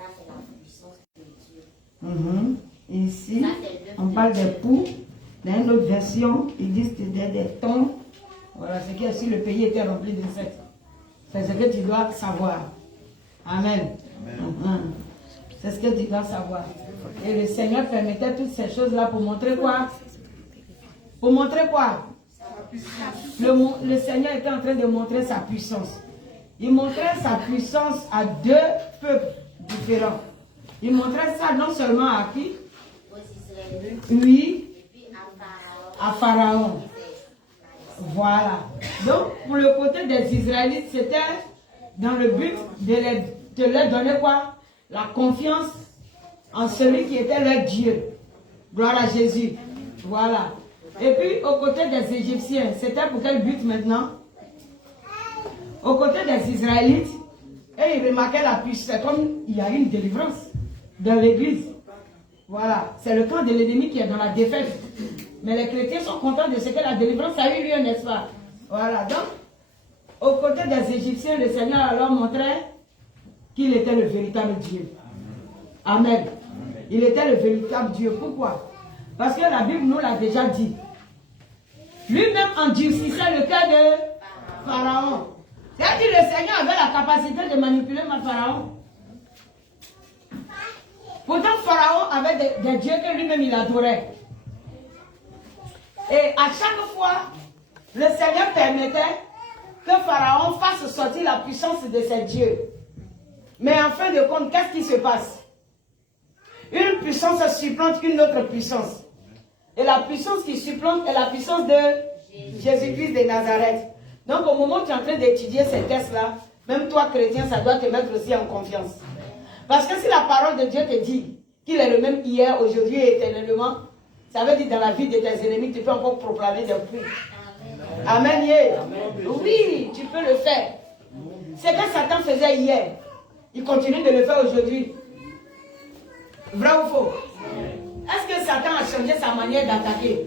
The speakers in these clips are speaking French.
Ça, c'est la puissance spirituelle. Ici, on parle des poux. Dans une autre version, ils disent que c'était des tons. Voilà, c'est que si le pays était rempli d'insectes. C'est ce que tu dois savoir. Amen. C'est ce que tu dois savoir. Et le Seigneur permettait toutes ces choses-là pour montrer quoi? Pour montrer quoi? Le Seigneur était en train de montrer sa puissance. Il montrait sa puissance à deux peuples différents. Il montrait ça non seulement à qui? Oui, à Pharaon. Voilà. Donc, pour le côté des Israélites, c'était dans le but de leur donner quoi? La confiance en celui qui était leur Dieu. Gloire à Jésus. Voilà. Et puis, aux côtés des Égyptiens, c'était pour quel but maintenant? Aux côtés des Israélites, et ils remarquaient la puissance. C'est comme il y a une délivrance dans l'église. Voilà. C'est le camp de l'ennemi qui est dans la défaite. Mais les chrétiens sont contents de ce que la délivrance a eu lieu, n'est-ce pas? Voilà. Donc, aux côtés des Égyptiens, le Seigneur alors montrait qu'il était le véritable Dieu. Amen. Il était le véritable Dieu. Pourquoi? Parce que la Bible nous l'a déjà dit. Lui-même endurcissait le cœur de Pharaon. C'est-à-dire que le Seigneur avait la capacité de manipuler Pharaon. Pourtant, Pharaon avait des dieux que lui-même il adorait. Et à chaque fois, le Seigneur permettait que Pharaon fasse sortir la puissance de ses dieux. Mais en fin de compte, qu'est-ce qui se passe? Une puissance supplante une autre puissance. Et la puissance qui supplante est la puissance de Jésus-Christ de Nazareth. Donc au moment où tu es en train d'étudier ces textes-là, même toi chrétien, ça doit te mettre aussi en confiance. Parce que si la parole de Dieu te dit qu'il est le même hier, aujourd'hui et éternellement, ça veut dire dans la vie de tes ennemis, tu peux encore proclamer des fruits. Amen. Oui, tu peux le faire. C'est que Satan faisait hier. Il continue de le faire aujourd'hui. Vrai ou faux? Est-ce que Satan a changé sa manière d'attaquer?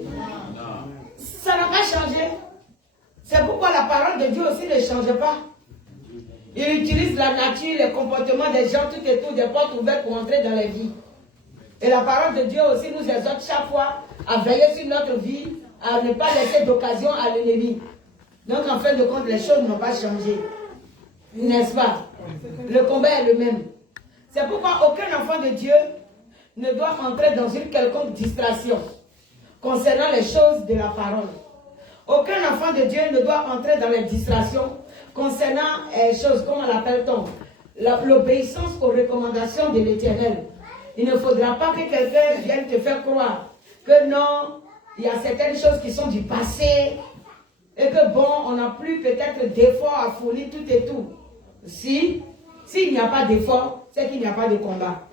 Ça n'a pas changé. C'est pourquoi la parole de Dieu aussi ne change pas. Il utilise la nature, les comportements des gens, tout et tout, des portes ouvertes pour entrer dans les vies. Et la parole de Dieu aussi nous exhorte chaque fois à veiller sur notre vie, à ne pas laisser d'occasion à l'ennemi. Donc en fin de compte, les choses n'ont pas changé. N'est-ce pas? Le combat est le même. C'est pourquoi aucun enfant de Dieu ne doit entrer dans une quelconque distraction concernant les choses de la parole. Aucun enfant de Dieu ne doit entrer dans les distractions concernant les choses, comment l'appelle-t-on? L'obéissance aux recommandations de l'Éternel. Il ne faudra pas que quelqu'un vienne te faire croire que non, il y a certaines choses qui sont du passé et que bon, on n'a plus peut-être d'efforts à fournir tout et tout. S'il n'y a pas d'effort, c'est qu'il n'y a pas de combat.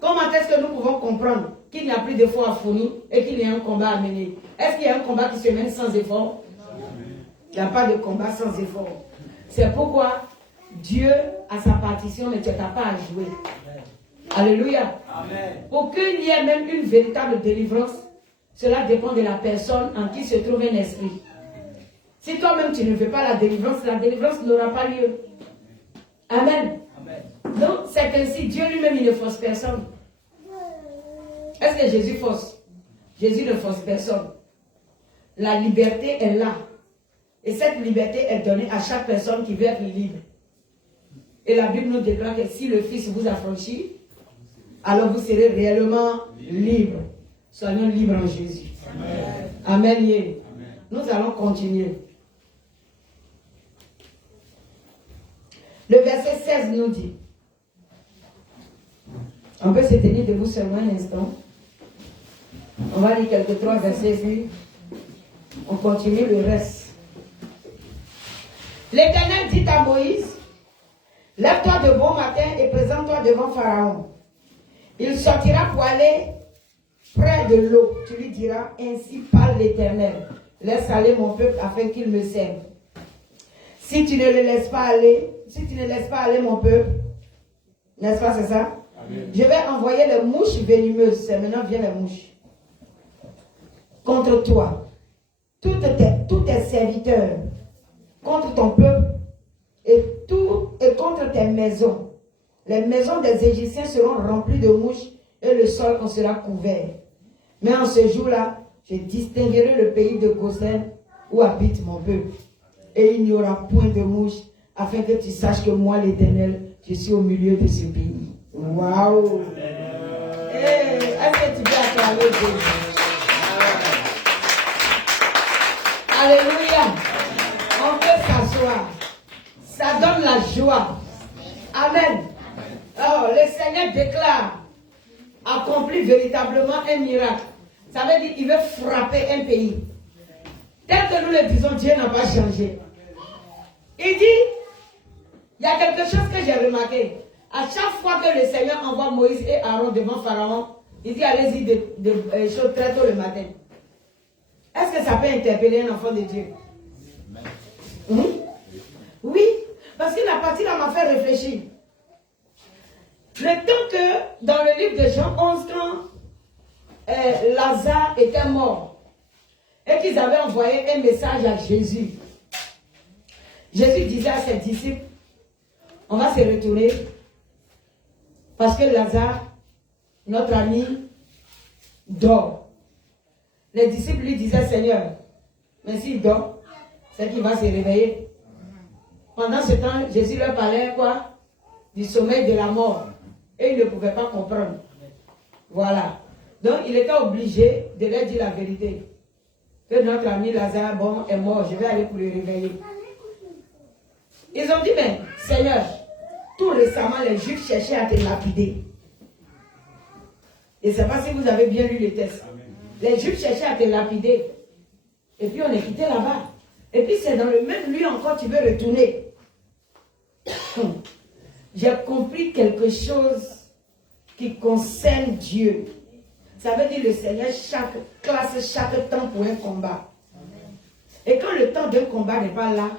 Comment est-ce que nous pouvons comprendre qu'il n'y a plus d'efforts à fournir et qu'il y a un combat à mener? Est-ce qu'il y a un combat qui se mène sans effort? Il n'y a pas de combat sans effort. C'est pourquoi Dieu a sa partition, mais tu n'as pas à jouer. Alléluia. Amen. Pour qu'il y ait même une véritable délivrance, cela dépend de la personne en qui se trouve un esprit. Si toi-même tu ne veux pas la délivrance n'aura pas lieu. Amen. Amen. Donc c'est ainsi, Dieu lui-même il ne force personne. Est-ce que Jésus force? Jésus ne force personne. La liberté est là. Et cette liberté est donnée à chaque personne qui veut être libre. Et la Bible nous déclare que si le Fils vous affranchit, alors vous serez réellement libre. Soyons libres en Jésus. Amen. Amen. Amen. Nous allons continuer. Le verset 16 nous dit, on peut se tenir debout seulement un instant. On va lire quelques trois versets, puis on continue le reste. L'Éternel dit à Moïse, lève-toi de bon matin et présente-toi devant Pharaon. Il sortira pour aller près de l'eau. Tu lui diras, ainsi parle l'Éternel. Laisse aller mon peuple afin qu'il me serve. Si tu ne le laisses pas aller, mon peuple, n'est-ce pas, c'est ça? Amen. Je vais envoyer les mouches venimeuses. C'est maintenant viennent les mouches. Contre toi. Tous tes serviteurs. Contre ton peuple. Et contre tes maisons. Les maisons des Égyptiens seront remplies de mouches et le sol en sera couvert. Mais en ce jour-là, je distinguerai le pays de Goshen où habite mon peuple. Et il n'y aura point de mouches, afin que tu saches que moi, l'Éternel, je suis au milieu de ce pays. Waouh! Est-ce que tu peux acclamer Jésus? Alléluia! On peut s'asseoir. Ça donne la joie. Amen. Alors, le Seigneur déclare, accomplit véritablement un miracle. Ça veut dire qu'il veut frapper un pays. Tel que nous le disons, Dieu n'a pas changé. Il dit, il y a quelque chose que j'ai remarqué. À chaque fois que le Seigneur envoie Moïse et Aaron devant Pharaon, il dit, allez-y de choses très tôt le matin. Est-ce que ça peut interpeller un enfant de Dieu? Oui, parce que la partie là m'a fait réfléchir. Le temps que, dans le livre de Jean 11, quand Lazare était mort, et qu'ils avaient envoyé un message à Jésus, Jésus disait à ses disciples, on va se retourner, parce que Lazare, notre ami, dort. Les disciples lui disaient, Seigneur, mais s'il dort, c'est qu'il va se réveiller. Pendant ce temps, Jésus leur parlait quoi? Du sommeil de la mort. Et ils ne pouvaient pas comprendre. Voilà. Donc, il était obligé de leur dire la vérité. Que notre ami Lazare, bon, est mort, je vais aller pour le réveiller. Ils ont dit, mais Seigneur, tout récemment, les Juifs cherchaient à te lapider. Et je ne sais pas si vous avez bien lu les textes. Les Juifs cherchaient à te lapider. Et puis on est quitté là-bas. Et puis c'est dans le même lieu encore tu veux retourner. J'ai compris quelque chose qui concerne Dieu. Ça veut dire le Seigneur classe chaque temps pour un combat. Et quand le temps d'un combat n'est pas là,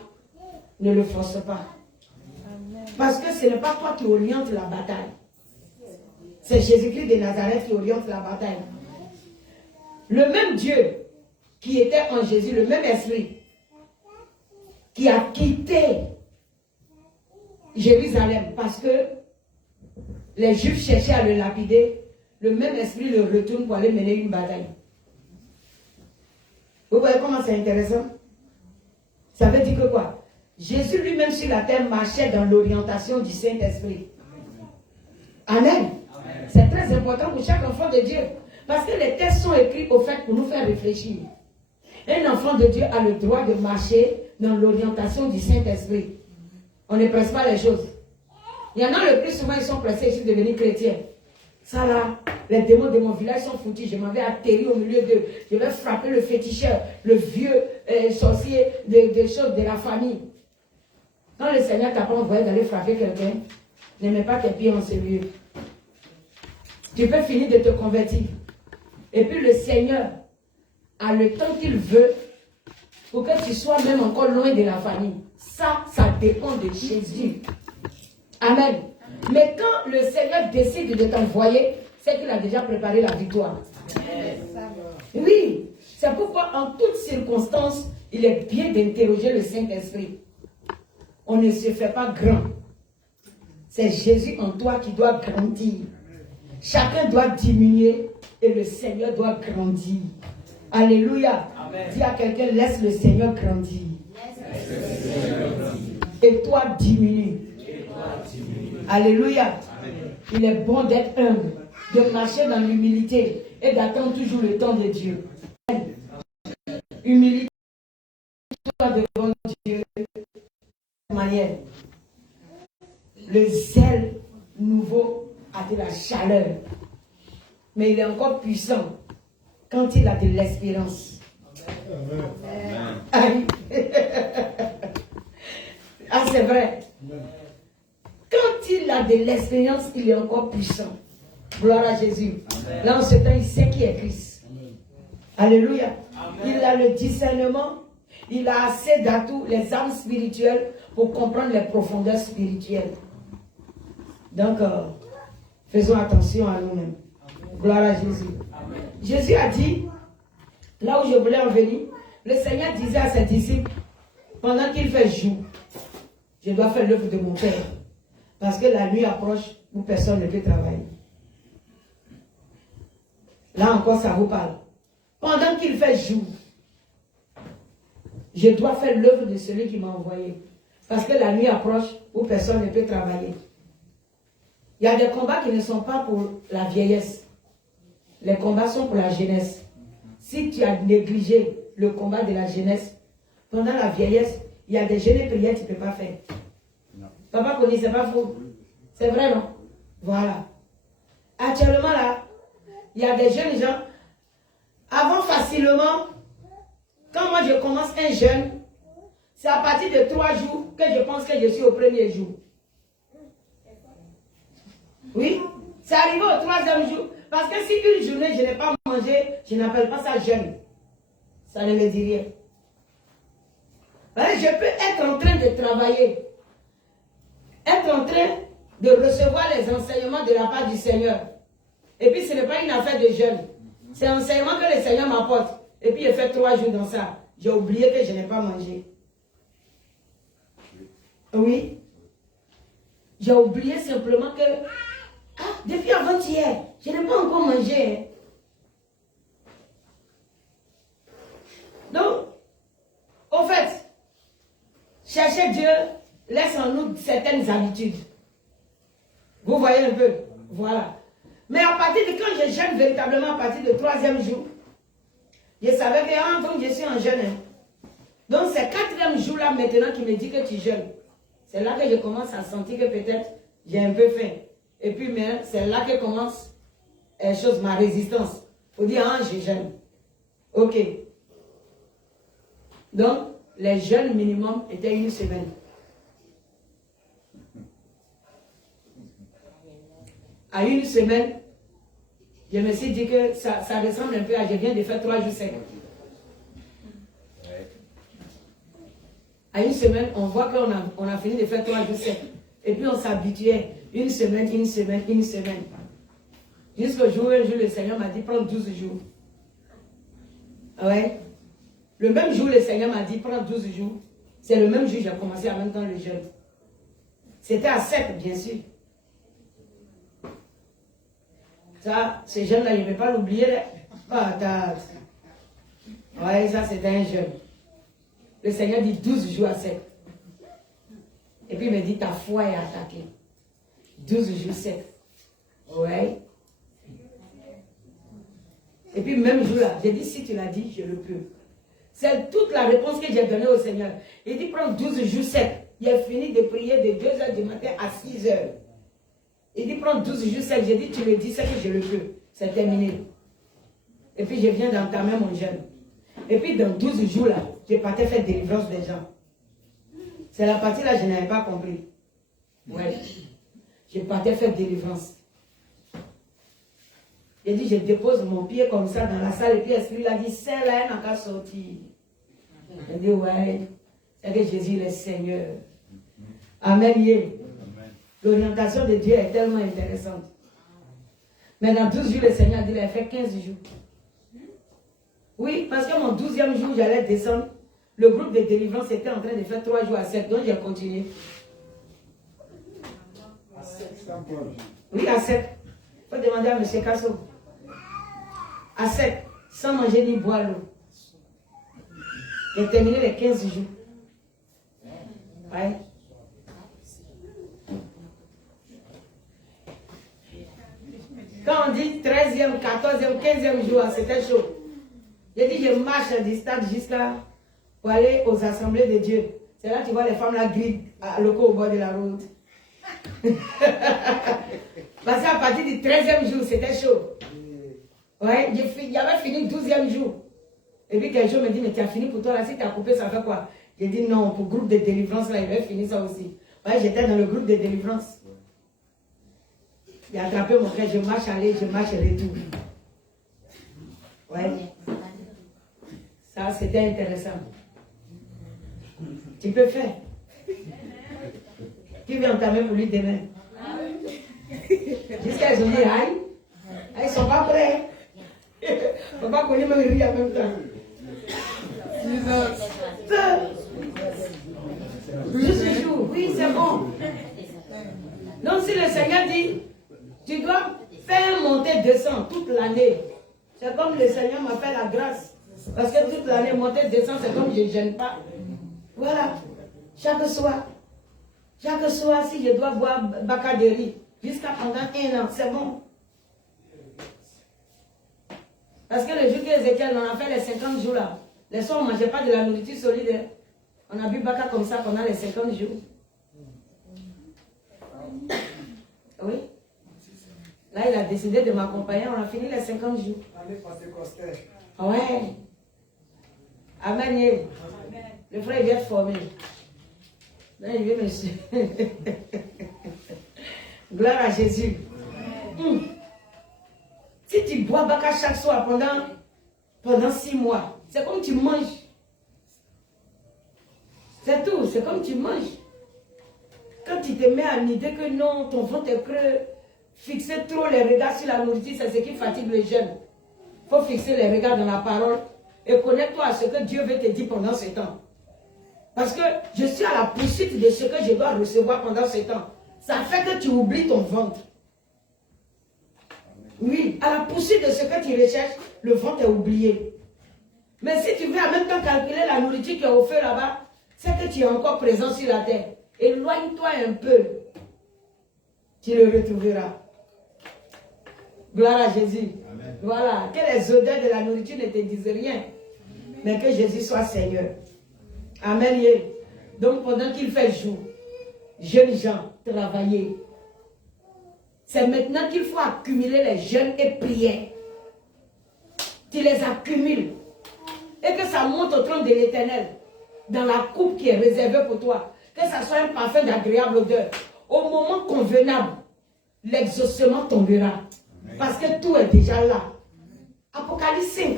ne le force pas. Parce que ce n'est pas toi qui oriente la bataille. C'est Jésus-Christ de Nazareth qui oriente la bataille. Le même Dieu qui était en Jésus, le même esprit, qui a quitté Jérusalem parce que les Juifs cherchaient à le lapider, le même esprit le retourne pour aller mener une bataille. Vous voyez comment c'est intéressant? Ça veut dire que quoi? Jésus lui-même sur la terre marchait dans l'orientation du Saint-Esprit. Amen. C'est très important pour chaque enfant de Dieu. Parce que les textes sont écrits au fait pour nous faire réfléchir. Un enfant de Dieu a le droit de marcher dans l'orientation du Saint-Esprit. On ne presse pas les choses. Il y en a le plus souvent, ils sont pressés ici de devenir chrétiens. Ça là, les démons de mon village sont foutus. Je m'avais atterri au milieu d'eux. Je vais frapper le féticheur, le vieux sorcier des choses de la famille. Quand le Seigneur t'a pas envoyé d'aller frapper quelqu'un, ne mets pas tes pieds en ce lieu. Tu peux finir de te convertir. Et puis le Seigneur a le temps qu'il veut pour que tu sois même encore loin de la famille. Ça dépend de Jésus. Amen. Mais quand le Seigneur décide de t'envoyer, c'est qu'il a déjà préparé la victoire. Oui, c'est pourquoi en toutes circonstances, il est bien d'interroger le Saint-Esprit. On ne se fait pas grand. C'est Jésus en toi qui doit grandir. Chacun doit diminuer et le Seigneur doit grandir. Alléluia. Amen. Dis à quelqu'un, laisse le Seigneur grandir. Et toi diminue. Alléluia. Amen. Il est bon d'être humble, de marcher dans l'humilité et d'attendre toujours le temps de Dieu. Humilité devant Dieu de manière. Le zèle nouveau a de la chaleur, mais il est encore puissant quand il a de l'espérance. Ah, ah c'est vrai. Quand il a de l'expérience, il est encore puissant. Gloire à Jésus. Amen. Là, en ce temps, il sait qui est Christ. Amen. Alléluia. Amen. Il a le discernement. Il a assez d'atouts, les âmes spirituelles, pour comprendre les profondeurs spirituelles. Donc, faisons attention à nous-mêmes. Gloire à Jésus. Amen. Jésus a dit, là où je voulais en venir, le Seigneur disait à ses disciples, pendant qu'il fait jour, je dois faire l'œuvre de mon Père. Parce que la nuit approche où personne ne peut travailler. Là encore, ça vous parle. Pendant qu'il fait jour, je dois faire l'œuvre de celui qui m'a envoyé. Parce que la nuit approche où personne ne peut travailler. Il y a des combats qui ne sont pas pour la vieillesse. Les combats sont pour la jeunesse. Si tu as négligé le combat de la jeunesse, pendant la vieillesse, il y a des jeûnes et prières que tu ne peux pas faire. Non. Papa connaît, c'est pas faux. C'est vrai, non? Voilà. Actuellement, là, il y a des jeunes gens. Avant, facilement, quand moi je commence un jeûne, c'est à partir de 3 jours que je pense que je suis au premier jour. Oui, c'est arrivé au 3e jour. Parce que si une journée je n'ai pas mangé, je n'appelle pas ça jeûne. Ça ne me dit rien. Je peux être en train de travailler, être en train de recevoir les enseignements de la part du Seigneur. Et puis ce n'est pas une affaire de jeûne. C'est un enseignement que le Seigneur m'apporte. Et puis il fait 3 jours dans ça. J'ai oublié que je n'ai pas mangé. Oui. J'ai oublié simplement que, depuis avant-hier, je n'ai pas encore mangé. Donc, au fait, chercher Dieu laisse en nous certaines habitudes. Vous voyez un peu? Voilà. Mais à partir de quand je jeûne véritablement, à partir du 3e jour, je savais que donc je suis en jeûne. Donc c'est 4e jour là maintenant qui me dit que tu jeûnes. C'est là que je commence à sentir que peut-être j'ai un peu faim. Et puis c'est là que commence ma résistance. Il faut dire, je jeûne. Ok. Donc, les jeûnes minimum étaient 1 semaine. À 1 semaine, je me suis dit que ça ressemble un peu à je viens de faire 3 jours secs. À 1 semaine, on voit qu'on a fini de faire 3 jours secs. Et puis on s'habituait. 1 semaine, 1 semaine, 1 semaine. Jusqu'au jour où un jour, le Seigneur m'a dit, prends 12 jours. Ouais. Le même jour, le Seigneur m'a dit, prends 12 jours. C'est le même jour que j'ai commencé en même temps le jeûne. C'était à 7, bien sûr. Ça, ce jeûne-là, je ne vais pas l'oublier. Ouais, ça, c'était un jeûne. Le Seigneur dit 12 jours à 7. Et puis il me dit, ta foi est attaquée. 12 jours 7. Ouais. Et puis même jour-là, j'ai dit, si tu l'as dit, je le peux. C'est toute la réponse que j'ai donnée au Seigneur. Il dit, prends 12 jours 7. Il a fini de prier de 2h du matin à 6h. Il dit, prends 12 jours 7. J'ai dit, tu le dis, c'est que je le peux. C'est terminé. Et puis je viens d'entamer mon jeûne. Et puis dans 12 jours là, je partais faire délivrance des gens. C'est la partie là, je n'avais pas compris. Ouais. Je partais faire délivrance. J'ai dit, je dépose mon pied comme ça dans la salle. Et puis l'esprit a dit, celle-là, elle n'a qu'à sortir. J'ai dit, ouais, c'est que Jésus est le Seigneur. Amen. L'orientation de Dieu est tellement intéressante. Mais dans 12 jours, le Seigneur a dit, il a fait 15 jours. Oui, parce que mon 12e jour, j'allais descendre. Le groupe de délivrance était en train de faire 3 jours à 7. Donc j'ai continué. À 7. Oui, à 7. Il faut demander à M. Kasso. À 7, sans manger ni boire l'eau. J'ai terminé les 15 jours. Ouais. Quand on dit 13e, 14e, 15e jour, c'était chaud. J'ai dit, je marche du stade jusqu'à pour aller aux assemblées de Dieu. C'est là que tu vois les femmes là grises à locaux au bord de la route. Parce qu'à partir du 13e jour, c'était chaud. Ouais, j'avais fini le 12e jour. Et puis quelqu'un me dit, mais tu as fini pour toi là, si tu as coupé, ça fait quoi? J'ai dit non, pour le groupe de délivrance là, il va finir ça aussi. Ouais, j'étais dans le groupe de délivrance. J'ai attrapé mon frère, je marche aller, je marche retour. Ouais. Ça, c'était intéressant. Tu peux faire. Qui vient entamer pour lui demain? Jusqu'à ils ont dit, aïe, ils ne sont pas prêts. Papa connaît même rire en même temps. 12 jours, oui, c'est bon. Donc si le Seigneur dit, tu dois faire monter, descendre toute l'année. C'est comme le Seigneur m'a fait la grâce. Parce que toute l'année, monter, descendre, c'est comme je ne gêne pas. Voilà. Chaque soir, si je dois boire Bacadéry, jusqu'à pendant 1 an, c'est bon. Parce que le jour qu'Ézéchiel, on a fait les 50 jours là, les soirs, on ne mangeait pas de la nourriture solide. Hein. On a bu Baka comme ça pendant les 50 jours. Oui. Là, il a décidé de m'accompagner. On a fini les 50 jours. Ouais. Amen. Le frère, il vient former. Là, il vient, monsieur. Gloire à Jésus. Si tu bois Baka chaque soir pendant 6 mois, c'est comme tu manges. C'est tout, c'est comme tu manges. Quand tu te mets à l'idée que non, ton ventre est creux, fixer trop les regards sur la nourriture, c'est ce qui fatigue les jeunes. Il faut fixer les regards dans la parole et connecte-toi à ce que Dieu veut te dire pendant ce temps. Parce que je suis à la poursuite de ce que je dois recevoir pendant ce temps. Ça fait que tu oublies ton ventre. Oui, à la poursuite de ce que tu recherches, le ventre est oublié. Mais si tu veux en même temps calculer la nourriture qui est au feu là-bas, c'est que tu es encore présent sur la terre. Éloigne-toi un peu. Tu le retrouveras. Gloire à Jésus. Amen. Voilà. Que les odeurs de la nourriture ne te disent rien. Mais que Jésus soit Seigneur. Amen. Donc pendant qu'il fait jour, jeunes gens, travaillez. C'est maintenant qu'il faut accumuler les jeûnes et prières. Tu les accumules. Et que ça monte au trône de l'Éternel. Dans la coupe qui est réservée pour toi. Que ça soit un parfum d'agréable odeur. Au moment convenable, l'exaucement tombera. Parce que tout est déjà là. Apocalypse 5.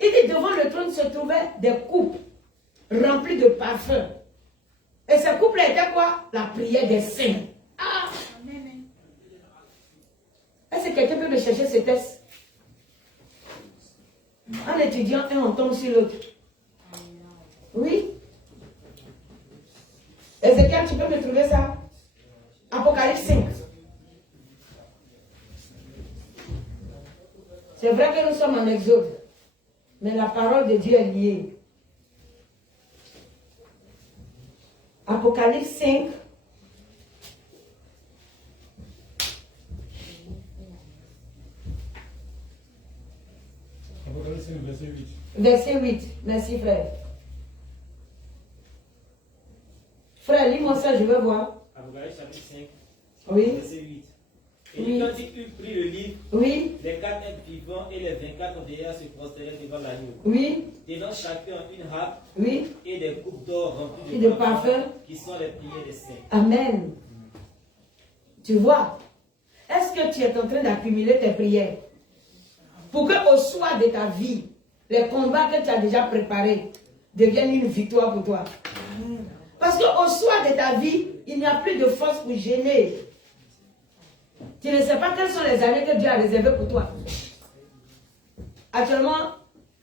Il dit devant le trône se trouvaient des coupes remplies de parfums. Et ces coupes-là étaient quoi? La prière des saints. Ah! Est-ce que quelqu'un peut me chercher ce texte? En étudiant un, on tombe sur l'autre. Oui? Ézéchiel, tu peux me trouver ça? Apocalypse 5. C'est vrai que nous sommes en exode. Mais la parole de Dieu est liée. Apocalypse 5. Apocalypse 5, verset 8. Verset 8. Merci, frère. Frère, lis-moi ça, je veux voir. Apocalypse chapitre 5, Oui. verset 8. Et Oui. quand il eut pris le livre, Oui. les 4 êtres vivants et les 24 vieillards se prosternèrent devant l'agneau. Oui. Tenant chacun une harpe Oui. et des coupes d'or remplies Et de de parfums, qui sont les prières des saints. Amen. Tu vois, est-ce que tu es en train d'accumuler tes prières? Pour qu'au soir de ta vie, les combats que tu as déjà préparés deviennent une victoire pour toi. Parce qu'au soir de ta vie, il n'y a plus de force pour gêner. Tu ne sais pas quelles sont les années que Dieu a réservées pour toi. Actuellement,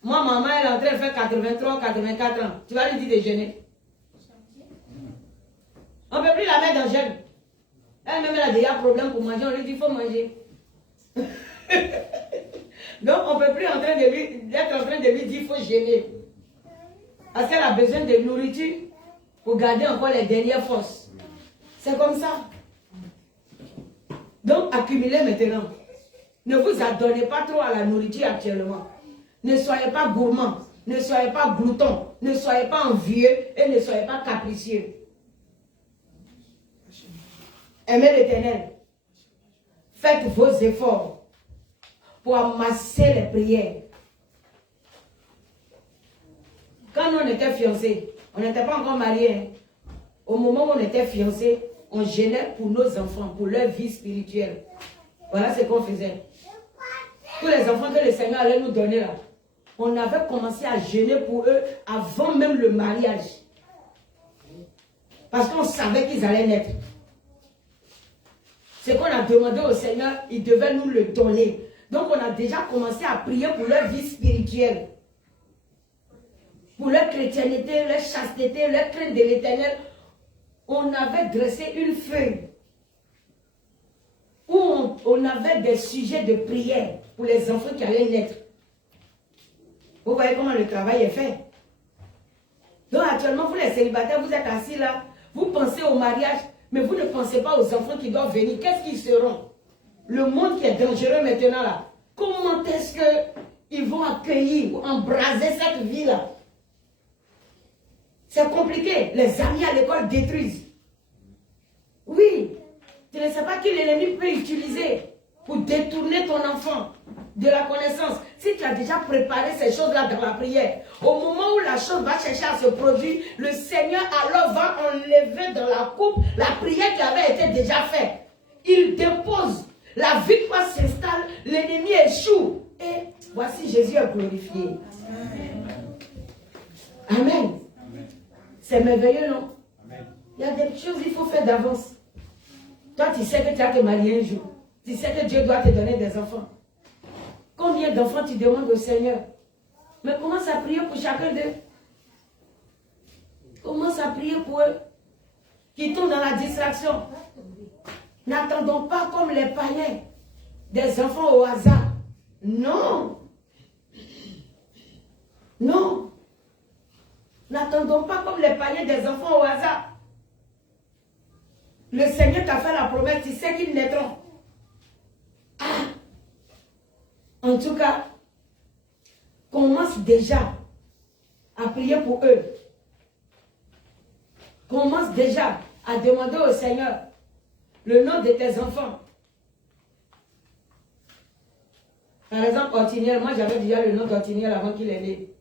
moi, maman, elle est en train de faire 83, 84 ans. Tu vas lui dire de jeûner. On ne peut plus la mettre dans jeûne. Elle-même, elle a déjà problème pour manger. On lui dit, il faut manger. Donc, on ne peut plus être en train de lui dire, il faut jeûner. Parce qu'elle a besoin de nourriture pour garder encore les dernières forces. C'est comme ça. Donc, accumulez maintenant. Ne vous adonnez pas trop à la nourriture actuellement. Ne soyez pas gourmand. Ne soyez pas glouton. Ne soyez pas envieux et ne soyez pas capricieux. Aimez l'Éternel. Faites vos efforts pour amasser les prières. Quand nous on était fiancés, on n'était pas encore mariés. Hein. Au moment où on était fiancés, on gênait pour nos enfants, pour leur vie spirituelle. Voilà ce qu'on faisait. Tous les enfants que le Seigneur allait nous donner là, on avait commencé à gêner pour eux avant même le mariage. Parce qu'on savait qu'ils allaient naître. Ce qu'on a demandé au Seigneur, il devait nous le donner. Donc on a déjà commencé à prier pour leur vie spirituelle. Pour leur chrétienté, leur chasteté, leur crainte de l'Éternel. On avait dressé une feuille où on avait des sujets de prière pour les enfants qui allaient naître. Vous voyez comment le travail est fait. Donc actuellement, vous les célibataires, vous êtes assis là, vous pensez au mariage, mais vous ne pensez pas aux enfants qui doivent venir. Qu'est-ce qu'ils seront? Le monde qui est dangereux maintenant là, comment est-ce qu'ils vont accueillir ou embraser cette vie-là? C'est compliqué. Les amis à l'école détruisent. Oui, tu ne sais pas qui l'ennemi peut utiliser pour détourner ton enfant de la connaissance. Si tu as déjà préparé ces choses-là dans la prière, au moment où la chose va chercher à se produire, le Seigneur alors va enlever dans la coupe la prière qui avait été déjà faite. Il dépose, la victoire s'installe, l'ennemi échoue. Et voici Jésus est glorifié. Amen. C'est merveilleux, non? Amen. Il y a des choses qu'il faut faire d'avance. Toi, tu sais que tu vas te marier un jour. Tu sais que Dieu doit te donner des enfants. Combien d'enfants tu demandes au Seigneur? Mais commence à prier pour chacun d'eux. Commence à prier pour eux qui tombent dans la distraction. N'attendons pas comme les païens des enfants au hasard. Non. Non. N'attendons pas comme les païens des enfants au hasard. Le Seigneur t'a fait la promesse, tu sais qu'ils naîtront. Ah. En tout cas, commence déjà à prier pour eux. Commence déjà à demander au Seigneur le nom de tes enfants. Par exemple, Othniel, moi j'avais déjà le nom d'Othniel avant qu'il est né.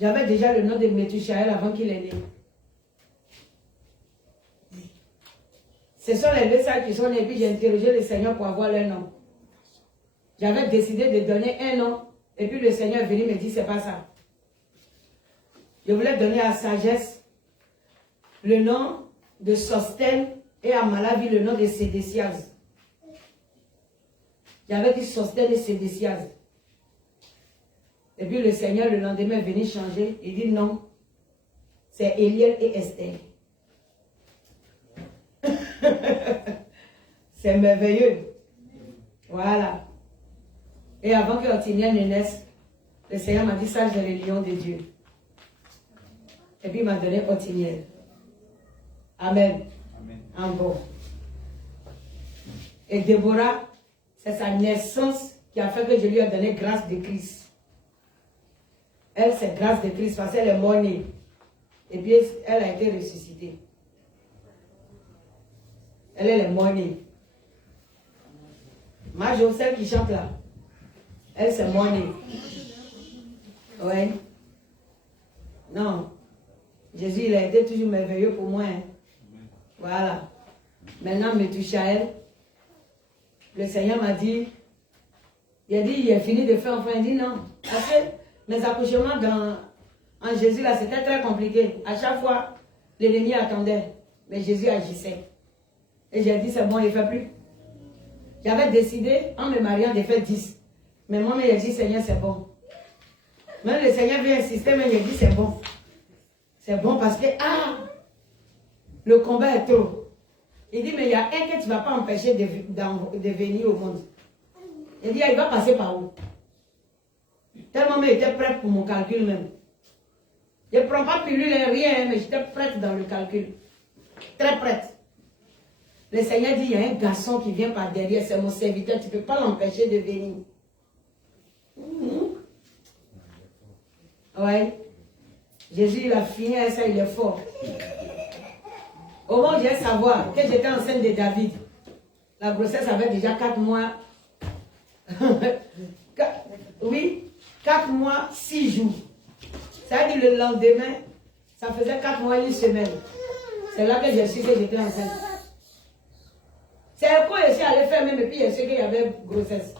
J'avais déjà le nom de Métushaël avant qu'il est né. Ce sont les deux sages qui sont nés, et puis j'ai interrogé le Seigneur pour avoir leur nom. J'avais décidé de donner un nom, et puis le Seigneur est venu me dire, c'est pas ça. Je voulais donner à Sagesse le nom de Sostène et à Malavi le nom de Sédécias. J'avais dit Sostène et Sédécias. Et puis le Seigneur le lendemain est venu changer. Il dit non, c'est Eliel et Esther. C'est merveilleux. Voilà. Et avant que Othniel ne naisse, le Seigneur m'a dit ça, j'ai le lion de Dieu. Et puis il m'a donné Othniel. Amen. En bon. Et Déborah, c'est sa naissance qui a fait que je lui ai donné grâce de Christ. Elle, c'est grâce de Christ parce qu'elle est morte-née. Et puis elle a été ressuscitée. Elle est morte-née. Ma Joseph qui chante là, elle c'est morte-née. Oui. Non. Jésus, il a été toujours merveilleux pour moi. Hein. Voilà. Maintenant, Métushaël, le Seigneur m'a dit, il a fini de faire enfant. Il dit non. Parce que mes accouchements en Jésus, là, c'était très compliqué. À chaque fois, l'ennemi attendait. Mais Jésus agissait. Et j'ai dit, c'est bon, il ne fait plus. J'avais décidé, en me mariant, de faire 10. Mais moi, j'ai dit, Seigneur, c'est bon. Même le Seigneur vient insister, mais j'ai dit, c'est bon. C'est bon parce que, le combat est trop. Il dit, mais il y a un que tu ne vas pas empêcher de venir au monde. Il dit, il va passer par où? Tellement, mais j'étais prête pour mon calcul même. Je ne prends pas pilule, rien, mais j'étais prête dans le calcul. Très prête. Le Seigneur dit, il y a un garçon qui vient par derrière, c'est mon serviteur, tu ne peux pas l'empêcher de venir. Ouais. Jésus, il a fini avec ça, il est fort. Au moment où j'ai savoir que j'étais enceinte de David, la grossesse avait déjà 4 mois. Oui, 4 mois, 6 jours. Ça veut dire le lendemain, ça faisait 4 mois, 1 semaine. C'est là que j'ai su que j'étais enceinte. C'est quoi je suis allé faire même et puis je sais qu'il y avait grossesse.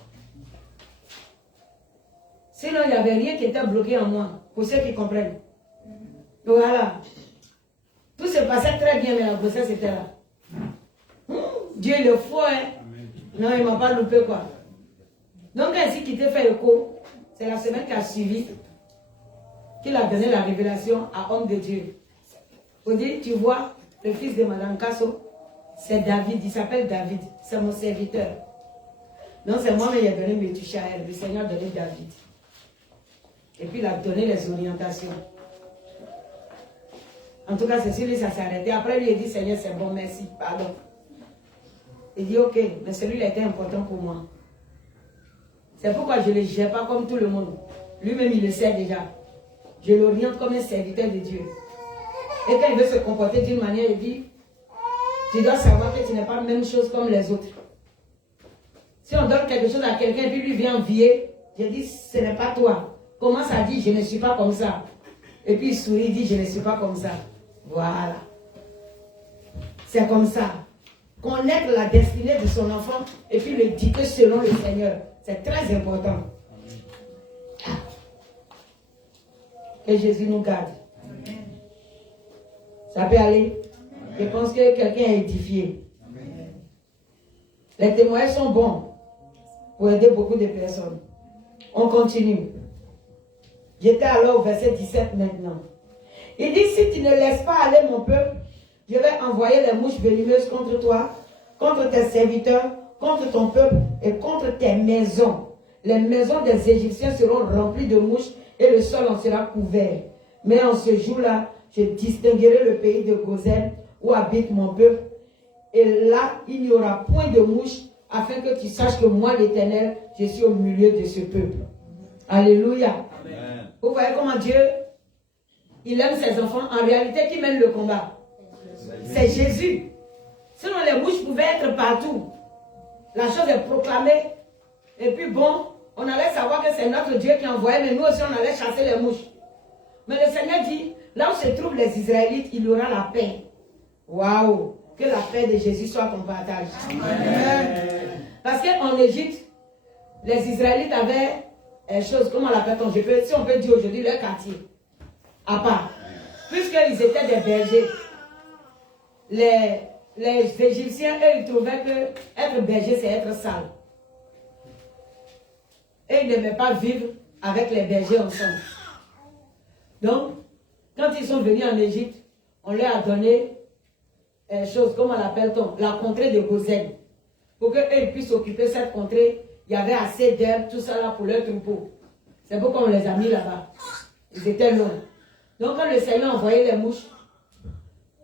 Sinon, il n'y avait rien qui était bloqué en moi, pour ceux qui comprennent. Voilà. Tout se passait très bien, mais la grossesse était là. Dieu le faut, hein. Non, il ne m'a pas loupé, quoi. Donc, ainsi qu'il t'a fait le coup, c'est la semaine qui a suivi qu'il a donné la révélation à homme de Dieu. On dit, tu vois, le fils de Madame Kasso, c'est David, il s'appelle David, c'est mon serviteur. Donc c'est moi qui ai donné Métusaël, le Seigneur a donné David. Et puis il a donné les orientations. En tout cas, c'est celui ça s'est arrêté. Après, lui, il a dit, Seigneur, c'est bon, merci, pardon. Il dit, ok, mais celui-là était important pour moi. C'est pourquoi je ne le gère pas comme tout le monde. Lui-même, il le sait déjà. Je l'oriente comme un serviteur de Dieu. Et quand il veut se comporter d'une manière, il dit, tu dois savoir que tu n'es pas la même chose comme les autres. Si on donne quelque chose à quelqu'un, puis lui vient envier, je dis, ce n'est pas toi. Commence à dire, je ne suis pas comme ça. Et puis il sourit, il dit, je ne suis pas comme ça. Voilà. C'est comme ça. Connaître la destinée de son enfant et puis le dicter selon le Seigneur. C'est très important. Que Jésus nous garde. Ça peut aller. Je pense que quelqu'un est édifié. Les témoignages sont bons pour aider beaucoup de personnes. On continue. J'étais alors au verset 17 maintenant. Il dit, si tu ne laisses pas aller mon peuple, je vais envoyer les mouches venimeuses contre toi, contre tes serviteurs, contre ton peuple et contre tes maisons. Les maisons des Égyptiens seront remplies de mouches et le sol en sera couvert. Mais en ce jour-là, je distinguerai le pays de Gozen où habite mon peuple. Et là, il n'y aura point de mouches afin que tu saches que moi, l'Éternel, je suis au milieu de ce peuple. Alléluia. Amen. Vous voyez comment Dieu, il aime ses enfants. En réalité, qui mène le combat? C'est Jésus. Sinon, les mouches pouvaient être partout. La chose est proclamée. Et puis bon, on allait savoir que c'est notre Dieu qui envoyait, mais nous aussi, on allait chasser les mouches. Mais le Seigneur dit, là où se trouvent les Israélites, il y aura la paix. Waouh! Que la paix de Jésus soit ton partage. Amen. Parce qu'en Égypte, les Israélites avaient une chose, comment on l'appelle-t-on? Si on peut dire aujourd'hui, leur quartier. À part. Puisqu'ils étaient des bergers, les Égyptiens, eux, ils trouvaient que être berger, c'est être sale. Et ils n'aimaient pas vivre avec les bergers ensemble. Donc, quand ils sont venus en Égypte, on leur a donné une chose, comment l'appelle-t-on? La contrée de Gozen. Pour qu'eux puissent occuper cette contrée, il y avait assez d'herbes, tout ça là pour leur troupeau. C'est pourquoi on les a mis là-bas. Ils étaient loin. Donc, quand le Seigneur envoyait les mouches,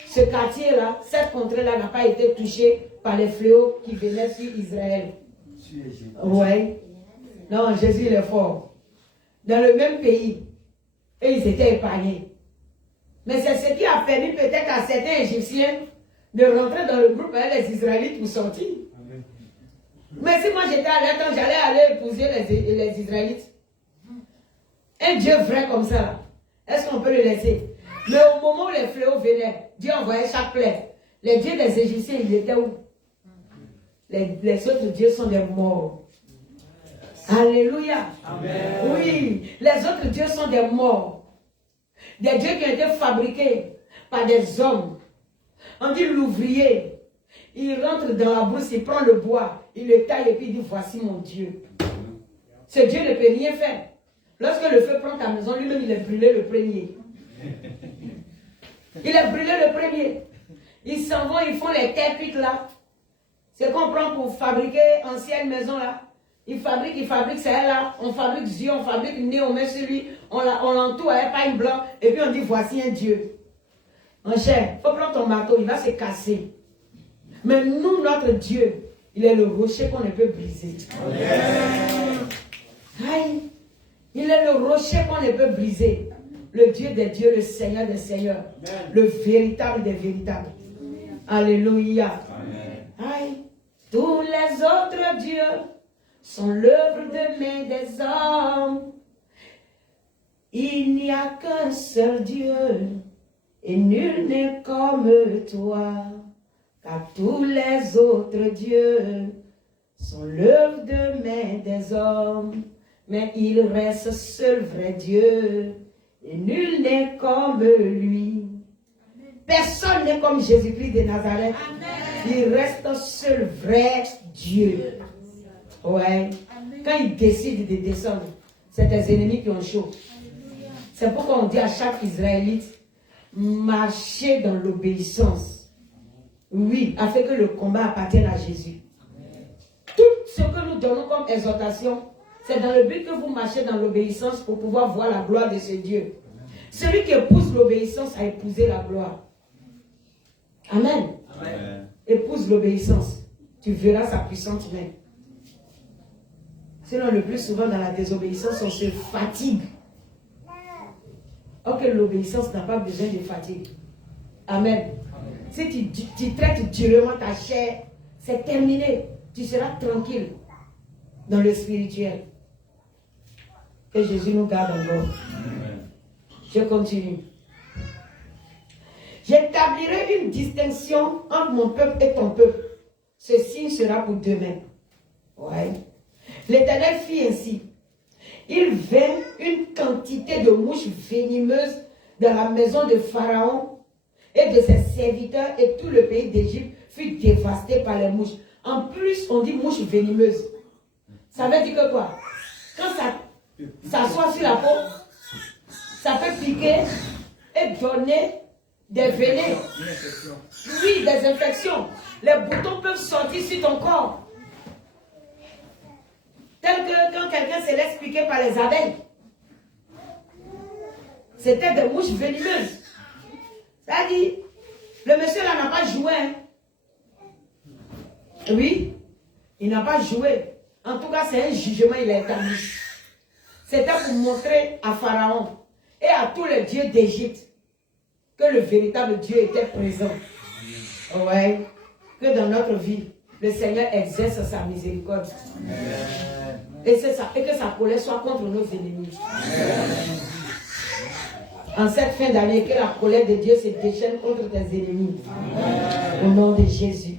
ce quartier-là, cette contrée-là n'a pas été touchée par les fléaux qui venaient sur Israël. Oui. Non, Jésus il est fort. Dans le même pays, et ils étaient épargnés. Mais c'est ce qui a permis peut-être à certains Égyptiens de rentrer dans le groupe avec les Israélites pour sortir. Amen. Mais si moi j'étais à l'état, j'allais aller épouser les Israélites. Un Dieu vrai comme ça, est-ce qu'on peut le laisser? Mais au moment où les fléaux venaient, Dieu envoyait chaque plaie. Les dieux des Égyptiens, ils étaient où? Les autres dieux sont des morts. Alléluia. Amen. Oui, les autres dieux sont des morts. Des dieux qui ont été fabriqués par des hommes. On dit l'ouvrier. Il rentre dans la brousse, il prend le bois, il le taille et puis il dit, voici mon Dieu. Ce Dieu ne peut rien faire. Lorsque le feu prend ta maison, lui-même il est brûlé le premier. Il est brûlé le premier. Ils s'en vont, ils font les terres piques là. C'est qu'on prend pour fabriquer ancienne maison là. Il fabrique, c'est elle là. On fabrique yeux, on fabrique nez, on met sur lui. On l'entoure avec paille blanc. Et puis on dit, voici un Dieu. Mon cher, il faut prendre ton marteau, il va se casser. Mais nous, notre Dieu, il est le rocher qu'on ne peut briser. Aïe. Il est le rocher qu'on ne peut briser. Le Dieu des dieux, le Seigneur des seigneurs. Amen. Le véritable des véritables. Alléluia. Amen. Aïe. Tous les autres dieux sont l'œuvre de main des hommes. Il n'y a qu'un seul Dieu, et nul n'est comme toi. Car tous les autres dieux sont l'œuvre de main des hommes. Mais il reste seul vrai Dieu, et nul n'est comme lui. Personne n'est comme Jésus-Christ de Nazareth. Amen. Il reste seul vrai Dieu. Ouais. Quand il décide de descendre, c'est tes ennemis qui ont chaud. C'est pourquoi on dit à chaque Israélite, marchez dans l'obéissance. Oui, afin que le combat appartienne à Jésus. Toutes ce que nous donnons comme exhortation, c'est dans le but que vous marchez dans l'obéissance pour pouvoir voir la gloire de ce Dieu. Celui qui épouse l'obéissance a épousé la gloire. Amen. Amen. Épouse l'obéissance. Tu verras sa puissante main. Sinon, le plus souvent dans la désobéissance, on se fatigue. Or que l'obéissance n'a pas besoin de fatigue. Amen. Si tu traites durement ta chair, c'est terminé. Tu seras tranquille dans le spirituel. Que Jésus nous garde encore. Amen. Je continue. J'établirai une distinction entre mon peuple et ton peuple. Ce signe sera pour demain. Ouais. L'Éternel fit ainsi. Il vint une quantité de mouches venimeuses dans la maison de Pharaon et de ses serviteurs, et tout le pays d'Égypte fut dévasté par les mouches. En plus, on dit mouches venimeuses. Ça veut dire que quoi? Quand ça s'assoit sur la peau, ça peut piquer et donner des venins. Oui, des infections. Les boutons peuvent sortir sur ton corps. Tel que quand quelqu'un se laisse piquer par les abeilles. C'était des mouches venimeuses. C'est-à-dire, le monsieur là n'a pas joué. Hein? Oui, il n'a pas joué. En tout cas, c'est un jugement, il a établi. C'était pour montrer à Pharaon et à tous les dieux d'Égypte que le véritable Dieu était présent. Ouais. Que dans notre vie, le Seigneur exerce sa miséricorde. Et que sa colère soit contre nos ennemis. En cette fin d'année, que la colère de Dieu se déchaîne contre tes ennemis. Au nom de Jésus.